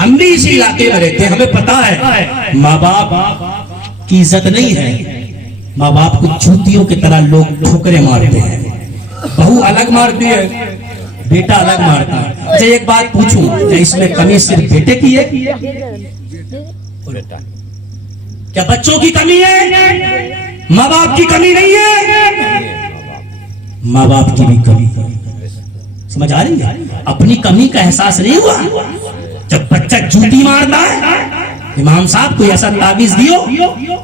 ہم بھی اسی علاقے میں رہتے ہیں, ہمیں پتا ہے ماں باپ کی عزت نہیں ہے. ماں باپ کو جوتیوں کی طرح لوگ ٹھوکریں مارتے ہیں, بہو الگ مارتی ہے, بیٹا الگ مارتا ہے. اچھا ایک بات پوچھوں, کیا اس میں کمی صرف بیٹے کی ہے کیا بچوں کی کمی ہے؟ ماں باپ کی کمی نہیں ہے, ماں باپ کی بھی کمی. سمجھ آ رہی ہے؟ اپنی کمی کا احساس نہیں ہوا, جب بچہ جوتی مارتا ہے امام صاحب کو ایسا تعویذ دیو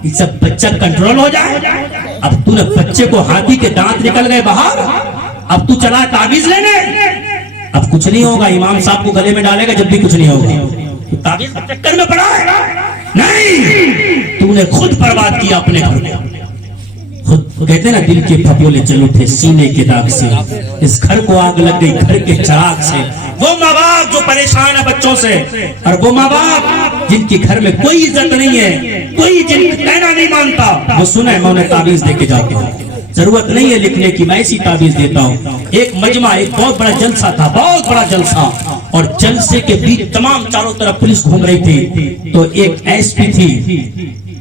کہ سب بچہ کنٹرول ہو جائے. اب تو نے بچے کو ہاتھی کے دانت نکل گئے باہر, اب تو چلا تعویذ لینے, اب کچھ نہیں ہوگا. امام صاحب کو گلے میں ڈالے گا جب بھی کچھ نہیں ہوگا. تعویذ کے چکر میں پڑا ہے نہیں, تو نے خود برباد کیا اپنے گھر میں. خود کہتے ہیں نا دل کے پھپولے چل اٹھے سینے کے داغ سے, اس گھر کو آگ لگ گئی گھر کے چراغ سے. وہ ماں باپ جو پریشان ہے بچوں سے, اور وہ ماں باپ جن کے گھر میں کوئی عزت نہیں ہے, کوئی جن کا کہنا نہیں مانتا, وہ سنیں میں انہیں تعویذ دے کے جاتا ہوں. ضرورت نہیں ہے لکھنے کی, میں ایسی تعویذ دیتا ہوں. ایک مجمع, ایک بہت بڑا جلسہ تھا, بہت بڑا جلسہ, اور جلسے کے بیچ تمام چاروں طرف پولیس گھوم رہی تھی. تو ایک ایس پی تھی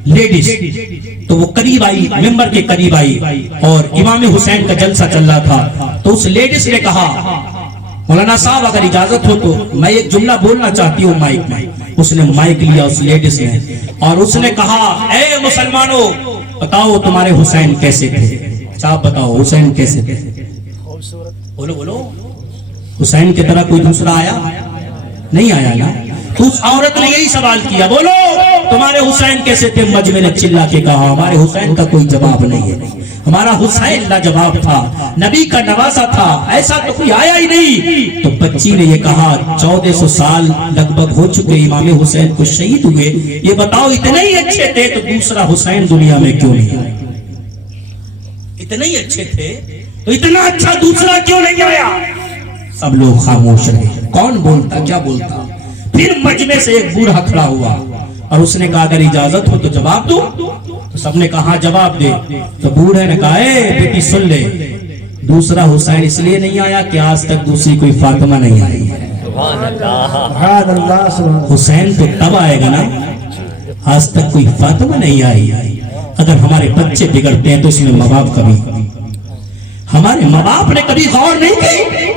لیڈیز, تو وہ قریب آئی, ممبر کے قریب آئی, اور امام حسین کا جلسہ چل رہا تھا. تو اس لیڈیز نے کہا مولانا صاحب اگر اجازت ہو تو میں ایک جملہ بولنا چاہتی ہوں مائک میں. اس نے مائک لیا اس لیڈیز نے, اور اس نے کہا اے مسلمانوں بتاؤ تمہارے حسین کیسے تھے, آپ بتاؤ حسین کیسے تھے. بولو بولو, حسین کی طرح کوئی دوسرا آیا نہیں آیا نا. تو اس عورت نے یہی سوال کیا, بولو تمہارے حسین کیسے تھے. مجمع نے چلا کے کہا ہمارے حسین کا کوئی جواب نہیں ہے, ہمارا حسین لاجواب تھا, نبی کا نواسا تھا, ایسا تو کوئی آیا ہی نہیں. تو بچی نے یہ کہا 1400 سال لگ بھگ ہو چکے امام حسین کو شہید ہوئے, یہ بتاؤ اتنے ہی اچھے تھے تو دوسرا حسین دنیا میں کیوں نہیں آیا. اتنے ہی اچھے تھے تو اتنا اچھا دوسرا کیوں نہیں آیا. سب لوگ خاموش رہے, کون بولتا کیا بولتا. پھر مجمع سے ایک بوڑھا کھڑا ہوا اور اس نے کہا اگر اجازت ہو تو جواب دو. تو سب نے کہا جواب دے. تو بوڑھے نے کہا اے بیٹی سن لے, دوسرا حسین اس لیے نہیں آیا کہ آج تک دوسری کوئی فاطمہ نہیں آئی ہے. حسین تو تب آئے گا نا, آج تک کوئی فاطمہ نہیں آئی. اگر ہمارے بچے بگڑتے ہیں تو اس میں ماں باپ کبھی, ہمارے ماں باپ نے کبھی غور نہیں کی.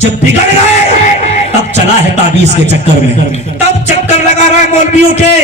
جب بگڑ گئے تب چلا ہے تعویذ کے چکر میں, تب چکر لگا رہا ہے مولویوں کے.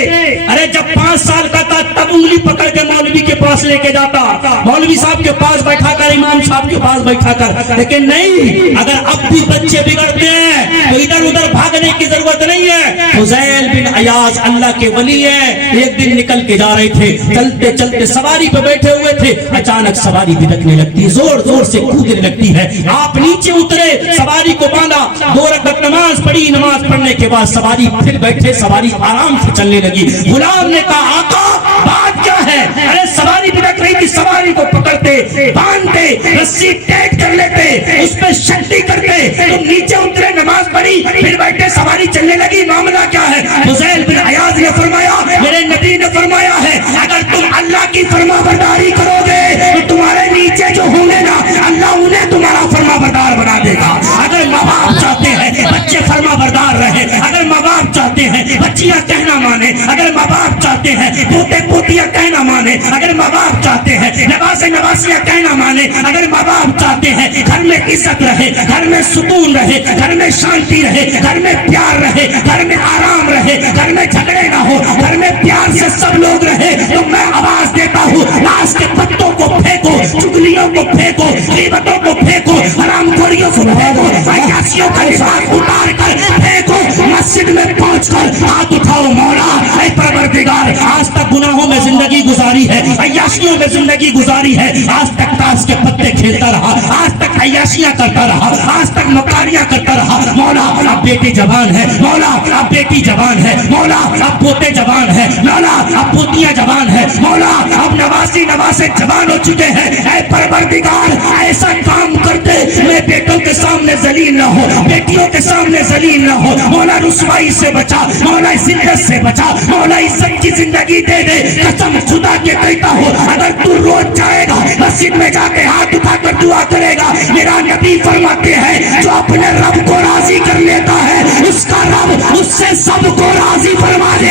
ارے جب 5 سال کا تھا تب انگلی پکڑ کے مولوی کے پاس لے کے جاتا, مولوی صاحب کے پاس بیٹھا کر, امام صاحب کے پاس بیٹھا کر. لیکن نہیں, اگر اب بھی بچے بگڑتے ہیں تو ادھر ادھر بھاگنے کی ضرورت نہیں ہے. فضیل بن عیاض اللہ کے ولی ہیں, ایک دن نکل کے جا رہے تھے, چلتے چلتے سواری پہ بیٹھے ہوئے تھے, اچانک سواری بھٹکنے لگتی, زور زور سے کودنے لگتی ہے. آپ نیچے اترے, سواری کو باندھا, 2 رکعت نماز پڑھی, نماز پڑھنے کے بعد سواری پھر بیٹھے, سواری آرام سے چلنے لگی. غلام نے کہا آقا بات کیا ہے. ارے سواری بھٹک رہی تھی, سواری کو پکڑتے, باندھتے, رسی ٹائٹ کر لیتے, اس پہ شکتی کرتے, تم نیچے اترے, نماز پڑھی, پھر بیٹھے, سواری چلنے لگی, معاملہ کیا ہے. فضیل بن عیاض نے فرمایا میرے نبی نے فرمایا ہے اگر تم اللہ کی فرما برداری کرو گے تو تمہارے نیچے جو ہوں گے نا اللہ انہیں تمہارا فرما بردار بنا دے گا. اگر ماں باپ چاہتے ہیں بچے فرما بردار رہے, اگر ماں باپ چاہتے ہیں بچیاں کہنا مانے, اگر ماں باپ چاہتے ہیں پوتے پوتیاں کہنا مانے, اگر ماں باپ چاہتے ہیں نواسے نواسیاں کہنا مانے, اگر ماں باپ چاہتے ہیں گھر میں عزت رہے, گھر میں سکون رہے, گھر میں شانتی رہے, گھر میں پیار رہے, گھر میں آرام رہے, گھر میں جھگڑے نہ ہو, گھر میں پیار سے سب لوگ رہے, تو میں آواز دیتا ہوں لاش کے پتوں کو پھینکو, چگلیوں کو پھینکو, غیبتوں کو پھینکو, حرام خوریوں کو پھینکو, عیاشیوں کا لباس اتار کر پھینکو, مسجد میں پہنچ کر ہاتھ اٹھاؤ, مولا اے پروردگار آج تک گناہوں میں زندگی گزاری ہے, عیاشیوں میں زندگی گزاری ہے, آج تک تاش کے پتے کھیلتا رہا, آج تک عیاشیاں کرتا رہا, آج تک مکاریاں کرتا رہا, مولا اب بیٹی جوان ہے, مولا اب بیٹی جوان ہے, مولا اب پوتے جوان ہے, مولا اب پوتیاں جوان ہے, مولا اب نواسی نواسے جوان ہو چکے ہیں, اے پروردگار ایسا کام کرتے میں بیٹوں کے سامنے ذلیل نہ ہو, بیٹیوں کے سامنے ذلیل نہ ہو, مولا رسوائی سے بچا, مولا ذلت سے بچا, مولا عزت کی زندگی دے دے. قسم خدا کے کہتا ہوں اگر تو روز جائے گا مسجد میں جا کے ہاتھ اٹھا کر دعا کرے گا, میرا نبی فرماتے ہیں جو اپنے رب کو راضی کر لیتا ہے اس کا رب اس سے سب کو راضی فرما دے.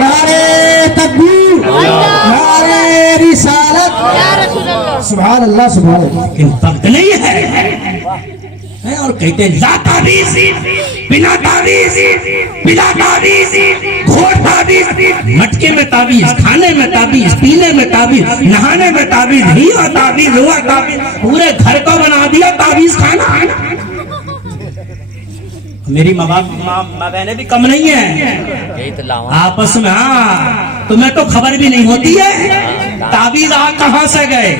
نعرے تکبیر, نعرے رسالت, سبحان اللہ سبحان اللہ. ان فرق نہیں ہے اور کہتے ہیں لا تعویذ, بنا تعویذ, بلا تعویذ, گھوڑ تعویذ, مٹکے میں تعویذ, کھانے میں تعویذ, پینے میں تعویذ, نہانے میں تعویذ, ہوا تعویذ, ہوا تعویذ, پورے گھر کا بنا دیا تعویذ کھانا. میری ماں بہنیں بھی کم نہیں ہیں آپس میں. ہاں تمہیں تو خبر بھی نہیں ہوتی ہے تعویذ کہاں سے گئے.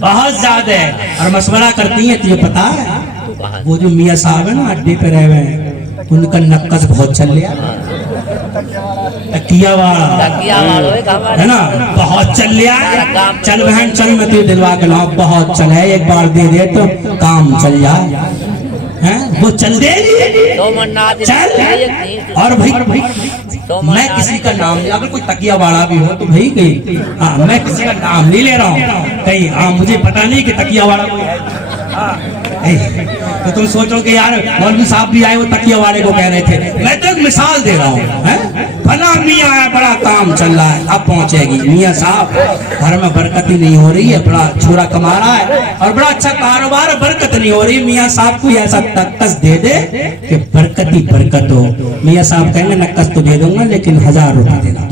بہت زیادہ ہے. اور مشورہ کرتی ہیں تجھے پتا ہے وہ جو میاں صاحب ہے نا اڈے پہ رہے ہوئے ہیں ان کا نقص بہت چل رہا تکیہ والا ہے نا بہت چل رہا ہے. چل بہن چل میں تجھے دلوا کے لاؤں بہت چل ہے ایک بار دے دے تو کام چل جائے. وہ چل دے چل. اور بھائی میں کسی کا نام اگر کوئی تکیہ والا بھی ہو تو بھائی کہیں میں کسی کا نام نہیں لے رہا ہوں کہیں مجھے پتا نہیں کہ تکیہ والا کوئی ہے تو تم سوچو کہ یار مولوی صاحب بھی آئے وہ تکیہ والے کو کہہ رہے تھے. میں تو ایک مثال دے رہا ہوں. بھلا میاں ہے بڑا کام چل رہا ہے اب پہنچے گی میاں صاحب گھر میں برکت ہی نہیں ہو رہی ہے بڑا چھوڑا کما رہا ہے اور بڑا اچھا کاروبار برکت نہیں ہو رہی. میاں صاحب کو ایسا نقص دے دے کہ برکت ہی برکت ہو. میاں صاحب کہیں گے نقص تو دے دوں گا لیکن 1000 روپے دینا.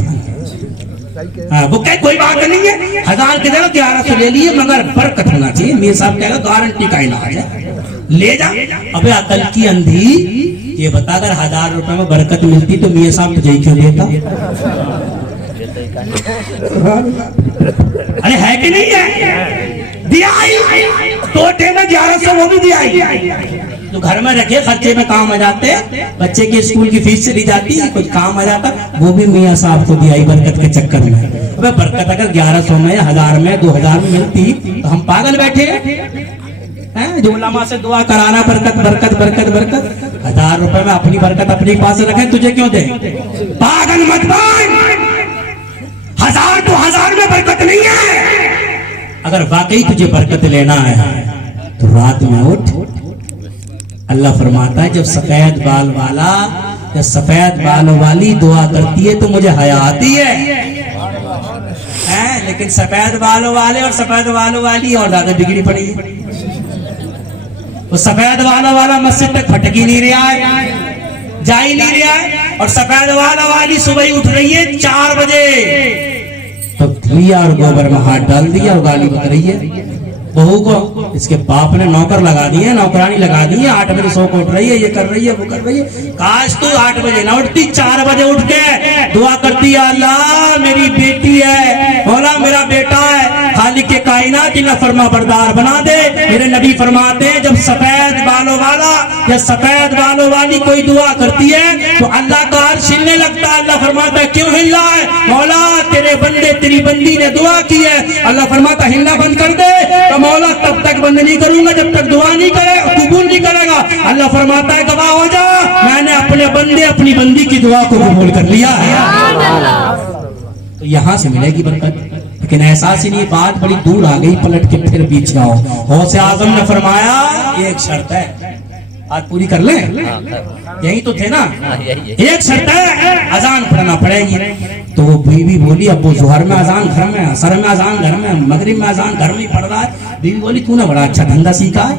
وہ کہ کوئی بات نہیں ہے 1000 کے دینا 1100 لے لیے مگر برکت ہونا چاہیے. میاں صاحب کہہ گا گارنٹی کا علاج ہے لے جا. ابے عقل کی اندھی یہ بتا اگر 1000 روپے میں برکت ملتی تو میاں صاحب تجھے کیوں دیتا. ارے ہے کہ نہیں ہے دیا تو ٹینا 1100 وہ بھی دیا تو گھر میں رکھے خرچے میں کام آ جاتے بچے کے اسکول کی فیس چلی جاتی کچھ کام آ جاتا وہ بھی میاں صاحب کو دیا برکت کے چکر میں. برکت اگر 1100 میں 1000 میں 2000 میں ملتی تو ہم پاگل بیٹھے جو علماء سے دعا کرانا برکت برکت برکت برکت 1000 روپے میں اپنی برکت اپنی پاس رکھیں تجھے کیوں دے. پاگل مت بن 1000 تو 1000 میں برکت نہیں ہے. اگر واقعی تجھے برکت لینا ہے تو رات میں اٹھ. اللہ فرماتا ہے جب سفید بال والا یا سفید بالوں والی دعا کرتی ہے تو مجھے حیا آتی ہے لیکن سفید بالوں والے اور سفید بالوں والی اور زیادہ بگڑی پڑی ہے. وہ سفید بالوں والا مسجد تک پھٹک ہی نہیں رہا ہے جا ہی نہیں رہا ہے اور سفید بالوں والی صبح ہی اٹھ رہی ہے 4 بجے تو دھویا اور گوبر میں ہاتھ ڈال دیا اور گالی بک رہی ہے بہو کو. اس کے باپ نے نوکر لگا دی ہے نوکرانی لگا دی ہے 8 بجے سو کو اٹھ رہی ہے یہ کر رہی ہے وہ کر رہی ہے. کاش تو 8 بجے نہ اٹھتی 4 بجے اٹھ کے دعا کرتی ہے اللہ میری بیٹی ہے مولا میرا بیٹا ہے خالق کے کائنات نہ فرما بردار بنا دے. میرے نبی فرماتے ہیں جب سفید بالوں والا یا سفید بالوں والی کوئی دعا کرتی ہے تو اللہ کا عرش ہلنے لگتا ہے. اللہ فرماتا ہے کیوں ہل رہا ہے مولا تیرے بندے تیری بندی نے دعا کی ہے. اللہ فرماتا ہلنا بند کر دے تو مولا تب تک بند نہیں کروں گا جب تک دعا نہیں کرے قبول نہیں کرے گا. اللہ فرماتا ہے گواہ ہو جا میں نے اپنے بندے اپنی بندی کی دعا کو قبول کر لیا ہے. تو یہاں سے ملے گی برکت لیکن احساس ہی نہیں. بات بڑی دور آ گئی پلٹ کے پھر پیچھے آؤ. غوث اعظم نے فرمایا ایک شرط ہے آج پوری کر لیں یہی تو تھے نا ایک شرط ہے اذان پڑھنا پڑے گی. تو وہ بیوی بولی ابو ظہر میں اذان گھر میں عصر میں اذان گھر میں مغرب میں اذان گھر میں پڑھ رہا ہے. بیوی بولی تو نے بڑا اچھا دھندا سیکھا ہے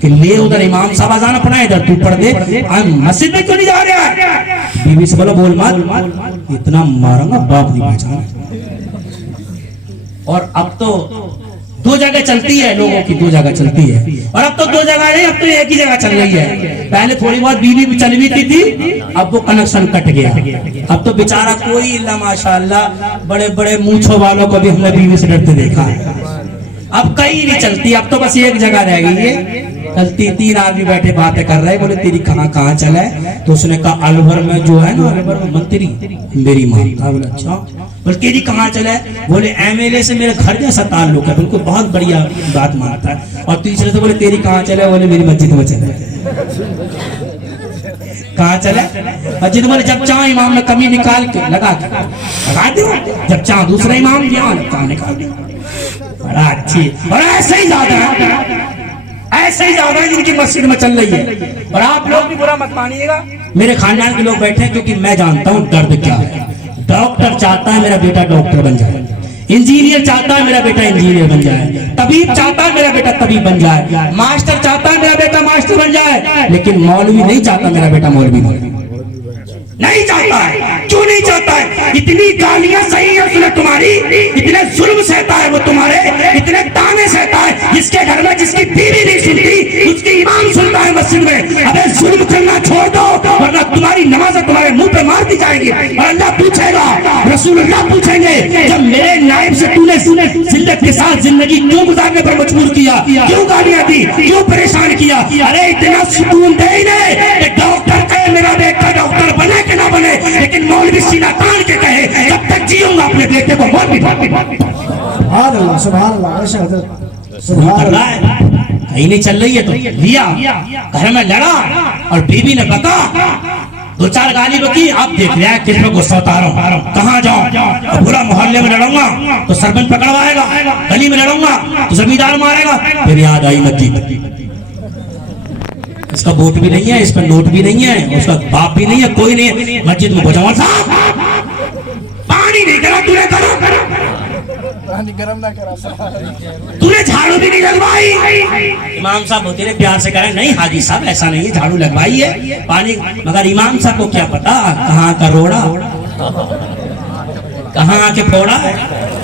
کہ لے ادھر امام صاحب اذان پڑھائے ادھر تو پڑھ دے مسجد میں کیوں نہیں جا رہا ہے. بیوی سے بولا بول مات اتنا ماروں گا باپ نہیں پہچانا. اور اب تو 2 جگہ چلتی ہے لوگوں کی 2 جگہ چلتی ہے اور اب تو 2 جگہ نہیں اب تو ایک ہی جگہ چل رہی ہے. پہلے تھوڑی بہت بیوی بھی چل بھی تھی اب وہ کنیکشن کٹ گیا. اب تو بیچارہ کوئی اللہ ماشاءاللہ بڑے بڑے مونچھوں والوں کو بھی ہم نے بیوی سے ڈرتے دیکھا ہے. اب کہیں نہیں چلتی اب تو بس ایک جگہ رہ گئی ہے. کل 3 آدمی بیٹھے باتیں کر رہے بولے تیری کہاں چلا ہے تو اس نے کہا الور میں جو ہے نا الور میں منتری میری ماں تھا. بولے اچھا بولے تیری کہاں چلا ہے بولے MLA سے میرے گھر جیسا تعلق ہے بالکل بہت بڑھیا بات مانتا ہے. اور تیسرے سے بولے تیری کہاں چلا ہے بولے میری مسجد میں چلا ہے. کہاں چلا مسجد میں جب چاہ امام نے کمی نکال کے لگا دے جب چاہ دوسرا امام چاہ نکال دے. بڑا اچھی اور ایسے ہی زیادہ جن کی مسجد میں چل رہی ہے. اور آپ لوگ بھی برا مت مانیے گا میرے خاندان کے لوگ بیٹھے ہیں کیونکہ میں جانتا ہوں درد کیا ہے. ڈاکٹر چاہتا ہے میرا بیٹا ڈاکٹر بن جائے انجینئر چاہتا ہے میرا بیٹا انجینئر بن جائے طبیب چاہتا ہے میرا بیٹا طبیب بن جائے ماسٹر چاہتا ہے میرا بیٹا ماسٹر بن جائے لیکن مولوی نہیں چاہتا میرا بیٹا مولوی بن جائے. نہیں چاہتا ہے. کیوں نہیں چاہتا ہے؟ اتنی گالیاں صحیح ہیں اس نے تمہاری, اتنے ظلم سہتا ہے وہ تمہارے, اتنے تانے سہتا ہے. جس کے گھر میں جس کی بیوی نہیں سنتی اس کی امام سنتا ہے مسجد میں. ابے ظلم کرنا چھوڑ دو ورنہ تمہاری نمازیں تمہارے منہ پہ مار دی جائیں گی. اور اللہ پوچھے گا, رسول اللہ پوچھیں گے, جب میرے نائب سے تو نے ذلت کے ساتھ زندگی کیوں گزارنے پر مجبور کیا, کیوں گالیاں دی, کیوں پریشان کیا؟ ارے اتنا سکون دے ہی نہیں کہ ڈاکٹر کہے میرا بیٹا ڈاکٹر بنے کہ نہ بنے, لیکن مولوی سینہ تان کے کہے جب تک جیوں گا اپنے بیٹے کو مولوی سبحان اللہ سبحان اللہ ایسا حضرت سبحان کر رہا ہے. کہیں نہیں چل رہی ہے تو لیا, گھر میں لڑا اور بیوی نے بکا, دو چار گالی بکی, آپ دیکھ لیا کس میں غصہ اتارا ہوں, کہاں جاؤں, پورا محلے میں لڑوں گا تو سرپنچ پکڑوائے گا, گلی میں لڑوں گا تو زمیندار مارے گا. پھر یاد آئی مسجد, اس کا ووٹ بھی نہیں ہے, اس پر نوٹ بھی نہیں ہے, اس کا باپ بھی نہیں ہے, کوئی نہیں ہے. مسجد میں پہنچا صاحب پانی نہیں کرا, تو نے کرا, تو نے جھاڑو بھی نہیں لگوائی. امام صاحب ہوتے رہے پیار سے کہیں نہیں حاجی صاحب ایسا نہیں ہے, جھاڑو لگوائی ہے پانی. مگر امام صاحب کو کیا پتا کہاں کا روڑا کہاں آ کے پھوڑا ہے.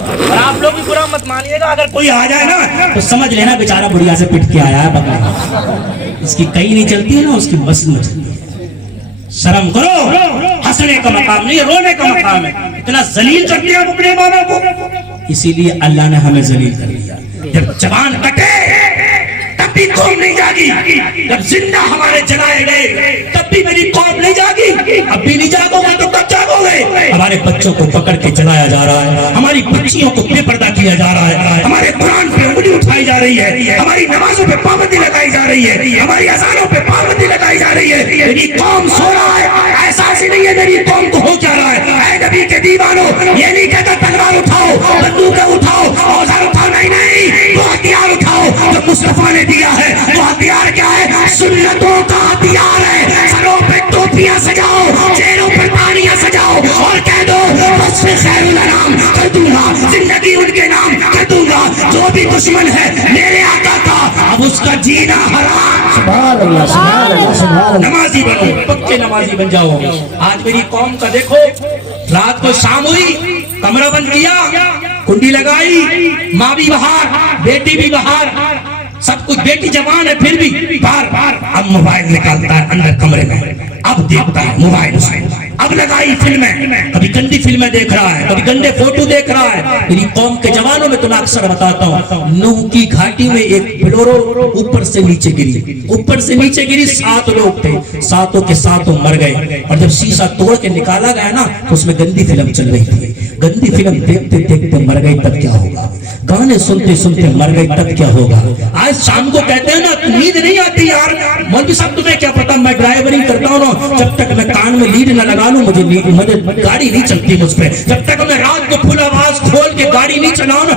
اور آپ لوگ بھی برا مت مانیے گا, اگر کوئی آ جائے نا تو سمجھ لینا بیچارہ بڑھیا سے پٹ کے آیا ہے بکرا, اس کی کہیں نہیں چلتی ہے نا, اس کی مسجد میں چلتی ہے. شرم کرو, ہنسنے کا مقام نہیں, رونے کا مقام ہے. اتنا ذلیل کرتے ہیں اپنے اماموں کو, اسی لیے اللہ نے ہمیں ذلیل کر دیا. جب زبان کٹے تب بھی قوم نہیں جاگی, جب زندہ ہمارے جلائے گئے تب بھی میری قوم نہیں جاگی. اب بھی نہیں جاگو گا تو کب جاگو گے؟ ہمارے بچوں کو پکڑ کے جلایا جا رہا ہے, ہماری بچیوں کو بے پردہ کیا جا رہا ہے, ہمارے قرآن پہ انگلی اٹھائی جا رہی ہے, ہماری نمازوں پہ پابندی لگائی جا رہی ہے, ہماری اذانوں پہ پابندی لگائی جا رہی ہے. میری قوم سو رہا ہے, احساس ہی نہیں ہے میری قوم کو ہو کیا رہا ہے. اے نبی کے دیوانوں, یہ نہیں کہتا تلوار اٹھاؤ, بندوقیں اٹھاؤ, اوزار اٹھاؤ, نہیں نہیں, وہ ہتھیار اٹھاؤ جو مصطفیٰ نے دیا ہے. وہ ہتھیار کیا ہے؟ سنتوں کا ہتھیار ہے. سروں پہ ٹوپیاں سجاؤ, چہروں پر تالیاں سجاؤ اور کہہ دو وصف خیر الانام کر دوں گا, زندگی ان کے نام کر دوں گا. جو بھی دشمن ہے میرے آقا کا اب اس کا جینا حرام. سبحان اللہ سبحان اللہ سبحان اللہ. نمازی بنو, پکے نمازی بن جاؤ. آج میری قوم کا دیکھو, رات کو شام ہوئی, کمرہ بند کیا, کنڈی لگائی, ماں بھی باہر, بیٹی بھی باہر, سب کچھ, بیٹی جوان ہے پھر بھی باہر. اب موبائل نکالتا ہے اندر کمرے میں, اب دیکھتا ہے موبائل سے, اب لگائی فلمیں, کبھی گندی فلمیں دیکھ رہا ہے, کبھی گندے فوٹو دیکھ رہا ہے. میری قوم کے جوانوں میں تو میں اکثر بتاتا ہوں, نوح کی گھاٹی میں ایک بلورو اوپر سے نیچے گری, اوپر سے نیچے گری, 7 لوگ تھے, 7 کے 7 مر گئے. اور جب شیشہ توڑ کے نکالا گیا نا تو اس میں گندی فلم چل رہی تھی. گندی فلم دیکھتے دیکھتے مر گئی تب کیا ہوگا, گانے سنتے سنتے مر گئی تب کیا ہوگا. آج شام کو کہتے ہیں نا نیند نہیں آتی یار, مولوی صاحب تمہیں کیا پتا, میں ڈرائیورنگ کرتا ہوں نا, جب تک میں کان میں لیڈ نہ لگا لوں مجھے گاڑی نہیں چلتی مجھ پہ. جب تک میں رات کو فل آواز کھول کے گاڑی نہیں چلاؤں نا,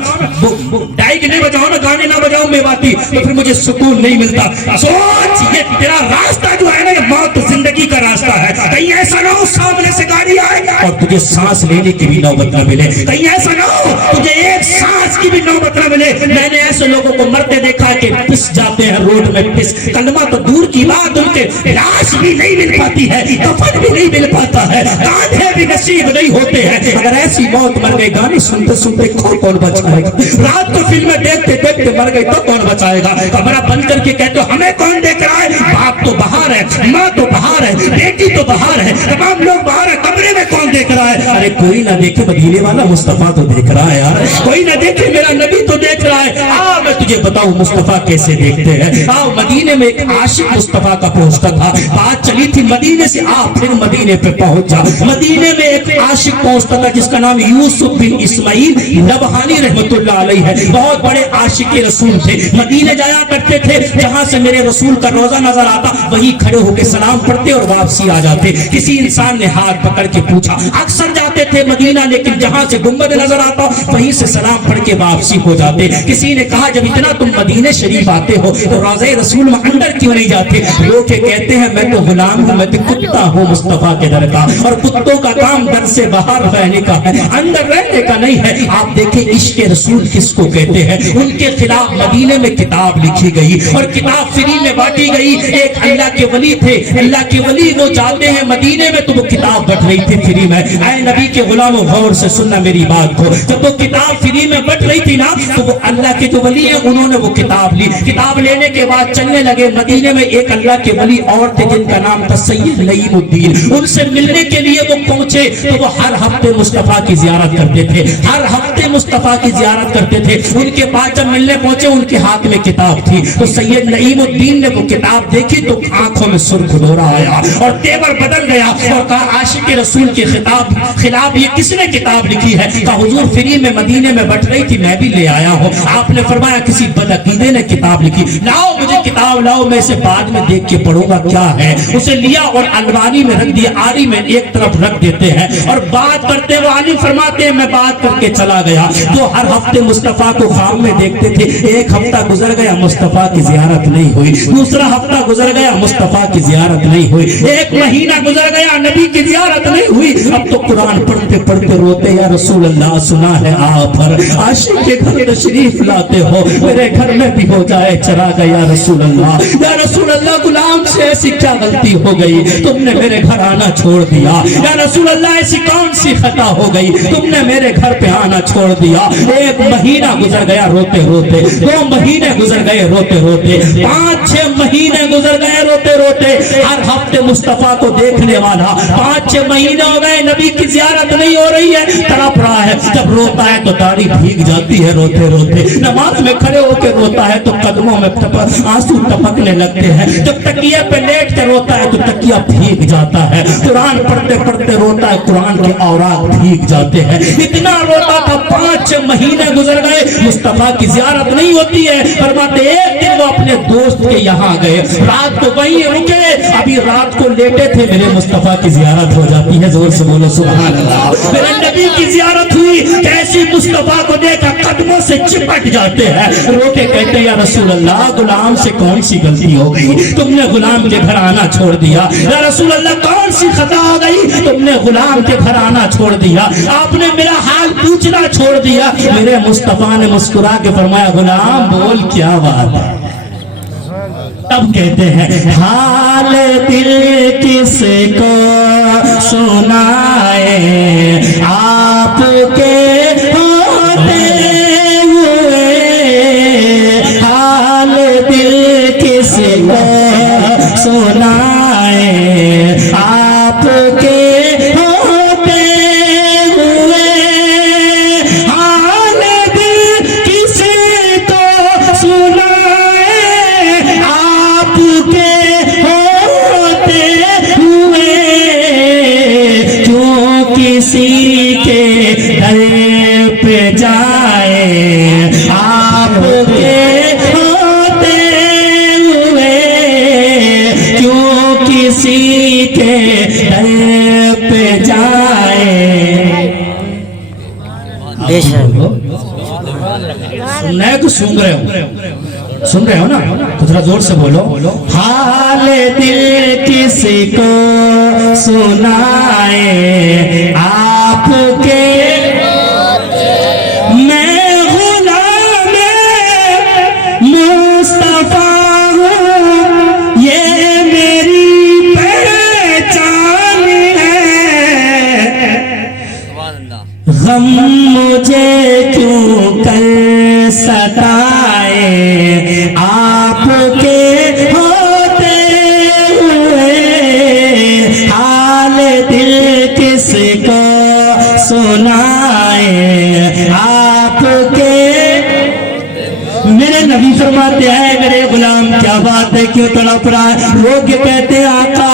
ڈائک نہیں بجاؤں نا, گانے نہ بجاؤں میں باتی, تو پھر مجھے سکون نہیں ملتا. سوچ, یہ تیرا راستہ جو ہے نا یہ موت زندگی کا راستہ ہے. کہیں ایسا نہ ہو سامنے سے گاڑی آئے اور تجھے سانس لینے کی بھی نوبت نہ ملے, کہیں ایسا نہ ہو تجھے ایک سانس کی بھی نوبت نہ ملے. میں نے ایسے لوگوں کو مرتے دیکھا کہ پس جاتے ہیں روڈ میں, پس, کلمہ تو دور کی بات, ان کے لاش بھی نہیں مل پاتی ہے, کفن بھی نہیں مل پاتا ہے, کاندھے بھی نصیب نہیں ہوتے ہیں. اگر ایسی موت مر گئے, گانے سنتے سنتے کون بچائے گا, رات کو فلمیں دیکھتے دیکھتے مر گئے تو کون بچائے گا. کمرہ بند کر کے کہتے ہو ہمیں کون دیکھ رہا ہے, باپ تو باہر ہے, ماں تو باہر ہے, بیٹی تو باہر ہے, تمام لوگ باہر ہے, کمرے میں کون دیکھ رہا ہے. ارے کوئی نہ دیکھے, مدینے والا مصطفیٰ تو دیکھ رہا ہے یار, کوئی نہ دیکھے میرا نبی تو دیکھ رہا ہے. آؤ میں تجھے بتاؤں مصطفیٰ کیسے دیکھتے ہیں. آؤ, مدینے میں ایک عاشق مصطفیٰ کا پہنچتا تھا, بات چلی تھی مدینے سے, آپ پھر مدینے پہ پہنچ جا. مدینے میں ایک عاشق پہنچتا تھا جس کا نام یوسف بن اسماعیل نبہانی رحمت اللہ علیہ ہے, بہت بڑے عاشق رسول تھے. مدینے جایا کرتے تھے, جہاں سے میرے رسول کا روزہ نظر آتا وہیں کھڑے ہو کے سلام پڑھتے اور واپسی آ جاتے. کسی انسان نے ہاتھ پکڑ کے پوچھا, اکثر جاتے تھے مدینہ لیکن جہاں سے گنبد نظر آتا وہیں سے سلام پڑھ کے واپسی ہو جاتے. کسی نے کہا جب اتنا تم مدینے شریف آتے ہو تو روضہ رسول میں اندر کیوں نہیں جاتے؟ لوگ کے کہتے ہیں میں تو غلام ہوں، میں تو کتا ہوں مصطفیٰ کے در کا، اور کتوں کا کام در سے باہر رہنے کا ہے، اندر رہنے کا نہیں ہے۔ آپ دیکھیں عشق رسول کس کو کہتے ہیں؟ ان کے خلاف مدینے میں کتاب لکھی گئی اور کتاب فری میں بانٹی گئی۔ ایک اللہ کے ولی تھے، اللہ کے ولی وہ جاتے ہیں مدینے میں تو وہ کتاب بٹ رہی تھی فری میں۔ اے نبی کے غلاموں غور سے سننا میری بات کو، جب وہ کتاب فری میں بٹ رہی تھی نا تو وہ اللہ کے جو ولی ہیں انہوں نے وہ کتاب لی، کتاب لینے کے بعد چلنے لگے۔ مدینے میں ایک اللہ کے ولی اور تھے جن کا نام تھا سید نعیم الدین، ان سے ملنے کے لیے وہ پہنچے تو وہ ہر ہفتے مصطفیٰ کی زیارت کرتے تھے، ہر ہفتے مصطفیٰ کی زیارت کرتے تھے۔ ان کے پاس جب ملنے پہنچے ان کے ہاتھ میں کتاب تھی تو سید نعیم الدین نے وہ کتاب دیکھی تو آنکھوں میں سرخ دورہ آیا اور تیور بدل گیا اور کہا عاشق رسول کے خلاف یہ کس نے کتاب لکھی ہے؟ کہا حضور فری میں مدینے میں بٹ رہی تھی میں بھی لے آیا ہوں۔ آپ نے فرمایا کسی بدعقیدے نے کتاب لکھی، لاؤ مجھے کتاب لاؤ، میں اسے بعد میں دیکھ کے پڑھوں گا کیا ہے۔ اسے لیا اور الوانی میں رکھ دیا، آری میں ایک طرف رکھ دیتے ہیں اور بات کرتے وہ عالم فرماتے ہیں میں بات کر کے چلا گیا تو ہر ہفتے مصطفیٰ کو خواب میں دیکھتے تھے۔ ایک ہفتہ گزر گیا مصطفیٰ کی زیارت نہیں ہوئی، دوسرا ہفتہ گزر گیا مصطفیٰ کی زیارت نہیں ہوئی، ایک مہینہ گزر گیا نبی کی زیارت نہیں ہوئی۔ اب تو قرآن پڑھتے پڑھتے روتے یا رسول اللہ سنا ہے آپ پر عاشق کے گھر تشریف لاتے ہو، میرے گھر میں بھی ہو جائے چراغ یا رسول اللہ، یا رسول اللہ غلام سے ایسی کیا غلطی ہو گئی تم نے میرے گھر آنا چھوڑ دیا، یا رسول اللہ ایسی کون سی خطا ہو گئی تم نے میرے گھر پہ آنا چھوڑ دیا۔ ایک مہینہ گزر گیا روتے روتے، 2 مہینے گزر گئے روتے روتے، 5-6 مہینے گزر گئے روتے روتے، ہر ہفتے مصطفیٰ کو دیکھنے والا 5-6 مہینے ہو گئے نبی کی زیارت نہیں ہو رہی ہے، تڑپ رہا ہے۔ جب روتا ہے تو داڑھی بھیگ جاتی ہے روتے روتے، نماز میں کھڑے ہو کے روتا ہے تو قدموں میں آنسو ٹپکنے لگتے ہیں، جب تکیے پہ لیٹ کے روتا ہے تو تکیہ بھیگ جاتا ہے، قرآن پڑھتے پڑھتے روتا ہے قرآن کے اوراق بھیگ جاتے ہیں۔ اتنا روتا تھا 5-6 مہینے گزر گئے، مصطفیٰ کی زیارت نہیں ہوتی ہے۔ فرماتے ایک دن وہ اپنے دوست کے یہاں گئے، رات کو وہیں رکے، ابھی رات کو لیٹے تھے میرے مصطفیٰ کی زیارت ہو جاتی ہے، زور سے بولو سبحان اللہ۔ میرے نبی کی زیارت ہوئی، کیسی مصطفیٰ کو دیکھا قدموں سے چپٹ جاتے ہیں، رو کے کہتے ہیں یا رسول اللہ غلام سے کون سی غلطی ہو گئی تم نے غلام کے گھر آنا چھوڑ دیا، یا رسول اللہ کون سی خطا ہو گئی تم نے غلام کے گھر آنا چھوڑ دیا، آپ نے میرا حال پوچھنا چھوڑ دیا۔ میرے مصطفیٰ نے مسکرا کے فرمایا غلام بول کیا بات ہے؟ تب کہتے ہیں حال دل کس کو سنائے آپ کے ہوتے ہوئے، حال دل کس کو سنائے آپ کے ہوتے ہوئے، حال دل کس کو سنائے آپ کے ہوتے ہوئے، کیوں کسی کے در پہ جائے آپ کے ہوتے ہوئے، کیوں کسی کے در پہ جائے۔ بے شک سننا ہے تو سن رہے ہو نا تو ذرا زور سے بولو حال دل کسی کو سنائے آپ کے، میں غلام مصطفیٰ ہوں یہ میری پہچان ہے، غم مجھے کیوں کر ستائے آپ کے ہوتے ہوئے، حال دل کس کو سنائے آپ کے۔ میرے نبی فرماتے ہیں میرے غلام کیا بات ہے کیوں تڑپ رہا ہے؟ لوگ کہتے ہیں آقا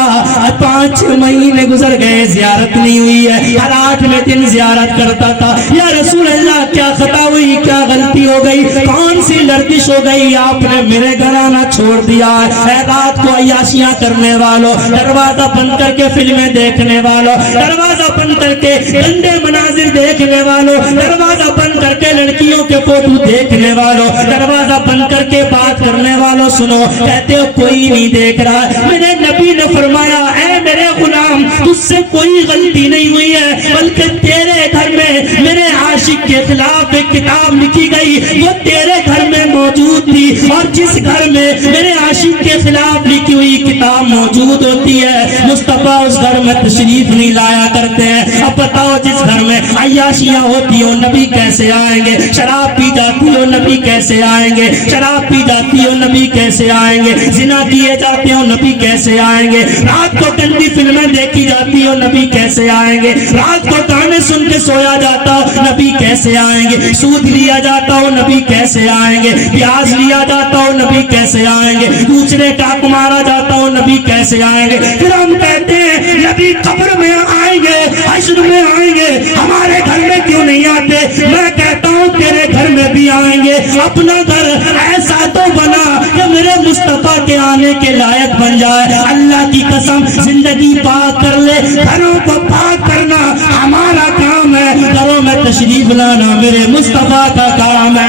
5 مہینے گزر گئے زیارت نہیں ہوئی ہے، ہر 8ویں دن زیارت کرتا تھا۔ یا رسول اللہ کیا خطا ہوئی، کیا غلطی ہو گئی، کون سی لردش ہو گئی، آپ نے میرے گھر آنا چھوڑ دیا ہے؟ اے رات کو عیاشیاں کرنے والوں، دروازہ بند کر کے فلمیں دیکھنے والوں، دروازہ بند کر کے گندے مناظر دیکھنے والوں، دروازہ بند کر کے لڑکیوں کے فوٹو دیکھنے والوں، دروازہ بند کر کے بات کرنے والوں، سنو کہتے ہو کوئی نہیں دیکھ رہا۔ میرے نبی نے فرمایا اے میرے غلام، تجھ سے کوئی غلطی نہیں ہوئی ہے، بلکہ تیرے گھر میں میرے عاشق کے خلاف ایک کتاب لکھی گئی، وہ تیرے گھر میں موجود تھی، اور جس گھر میں میرے عاشق کے خلاف لکھی ہوئی کتاب موجود ہوتی ہے مصطفیٰ اس گھر میں تشریف نہیں لایا کرتے ہیں۔ اب بتاؤ جس گھر میں عیاشیاں ہوتی ہوں نبی کیسے آئیں گے، شراب پی جاتی ہو نبی کیسے آئیں گے، شراب پی جاتی ہو نبی کیسے آئیں گے، زنا کیے جاتے ہو نبی کیسے آئیں گے، رات کو گندی فلمیں دیکھی جاتی ہو نبی کیسے آئیں گے، رات کو گانے سن کے سویا جاتا ہو نبی کیسے آئیں گے، سود لیا جاتا ہو نبی کیسے آئیں گے، پیاز لیا جاتا ہو نبی کیسے آئیں گے، دوسرے کا مارا جاتا ہو نبی کیسے آئیں گے۔ پھر ہم کہتے ہیں نبی قبر میں آئیں گے، حشر میں آئیں گے، ہمارے گھر میں کیوں نہیں آتے؟ میں کہتا ہوں تیرے گھر میں بھی آئیں گے، اپنا گھر ایسا تو بنا کہ میرے مصطفیٰ کے آنے کے لائق بن جائے۔ اللہ کی قسم زندگی پاک کر لے، گھروں کو پاک کرنا ہمارا کام ہے، گھروں میں تشریف لانا میرے مصطفیٰ کا کام ہے۔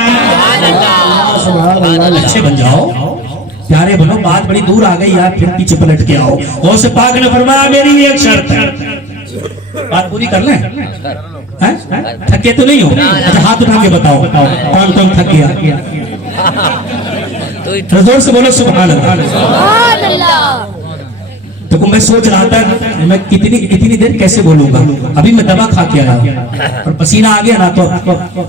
اچھے بن جاؤ، پیارے بنو، بات بڑی دور آ گئی یار، پھر پیچھے پلٹ کے آؤ۔ غوث پاک نے فرمایا میری ایک شرط ہے، بات پوری کر لیں؟ تھکے تو نہیں ہو؟ اچھا ہاتھ اٹھا کے بتاؤ کون کون تھک گیا؟ زور سے بولو سبحان اللہ۔ سبحان اللہ۔ دیکھو میں سوچ رہا تھا میں کتنی دیر کیسے بولوں گا، ابھی میں دوا کھا کے آیا اور پسینہ آ گیا نا تو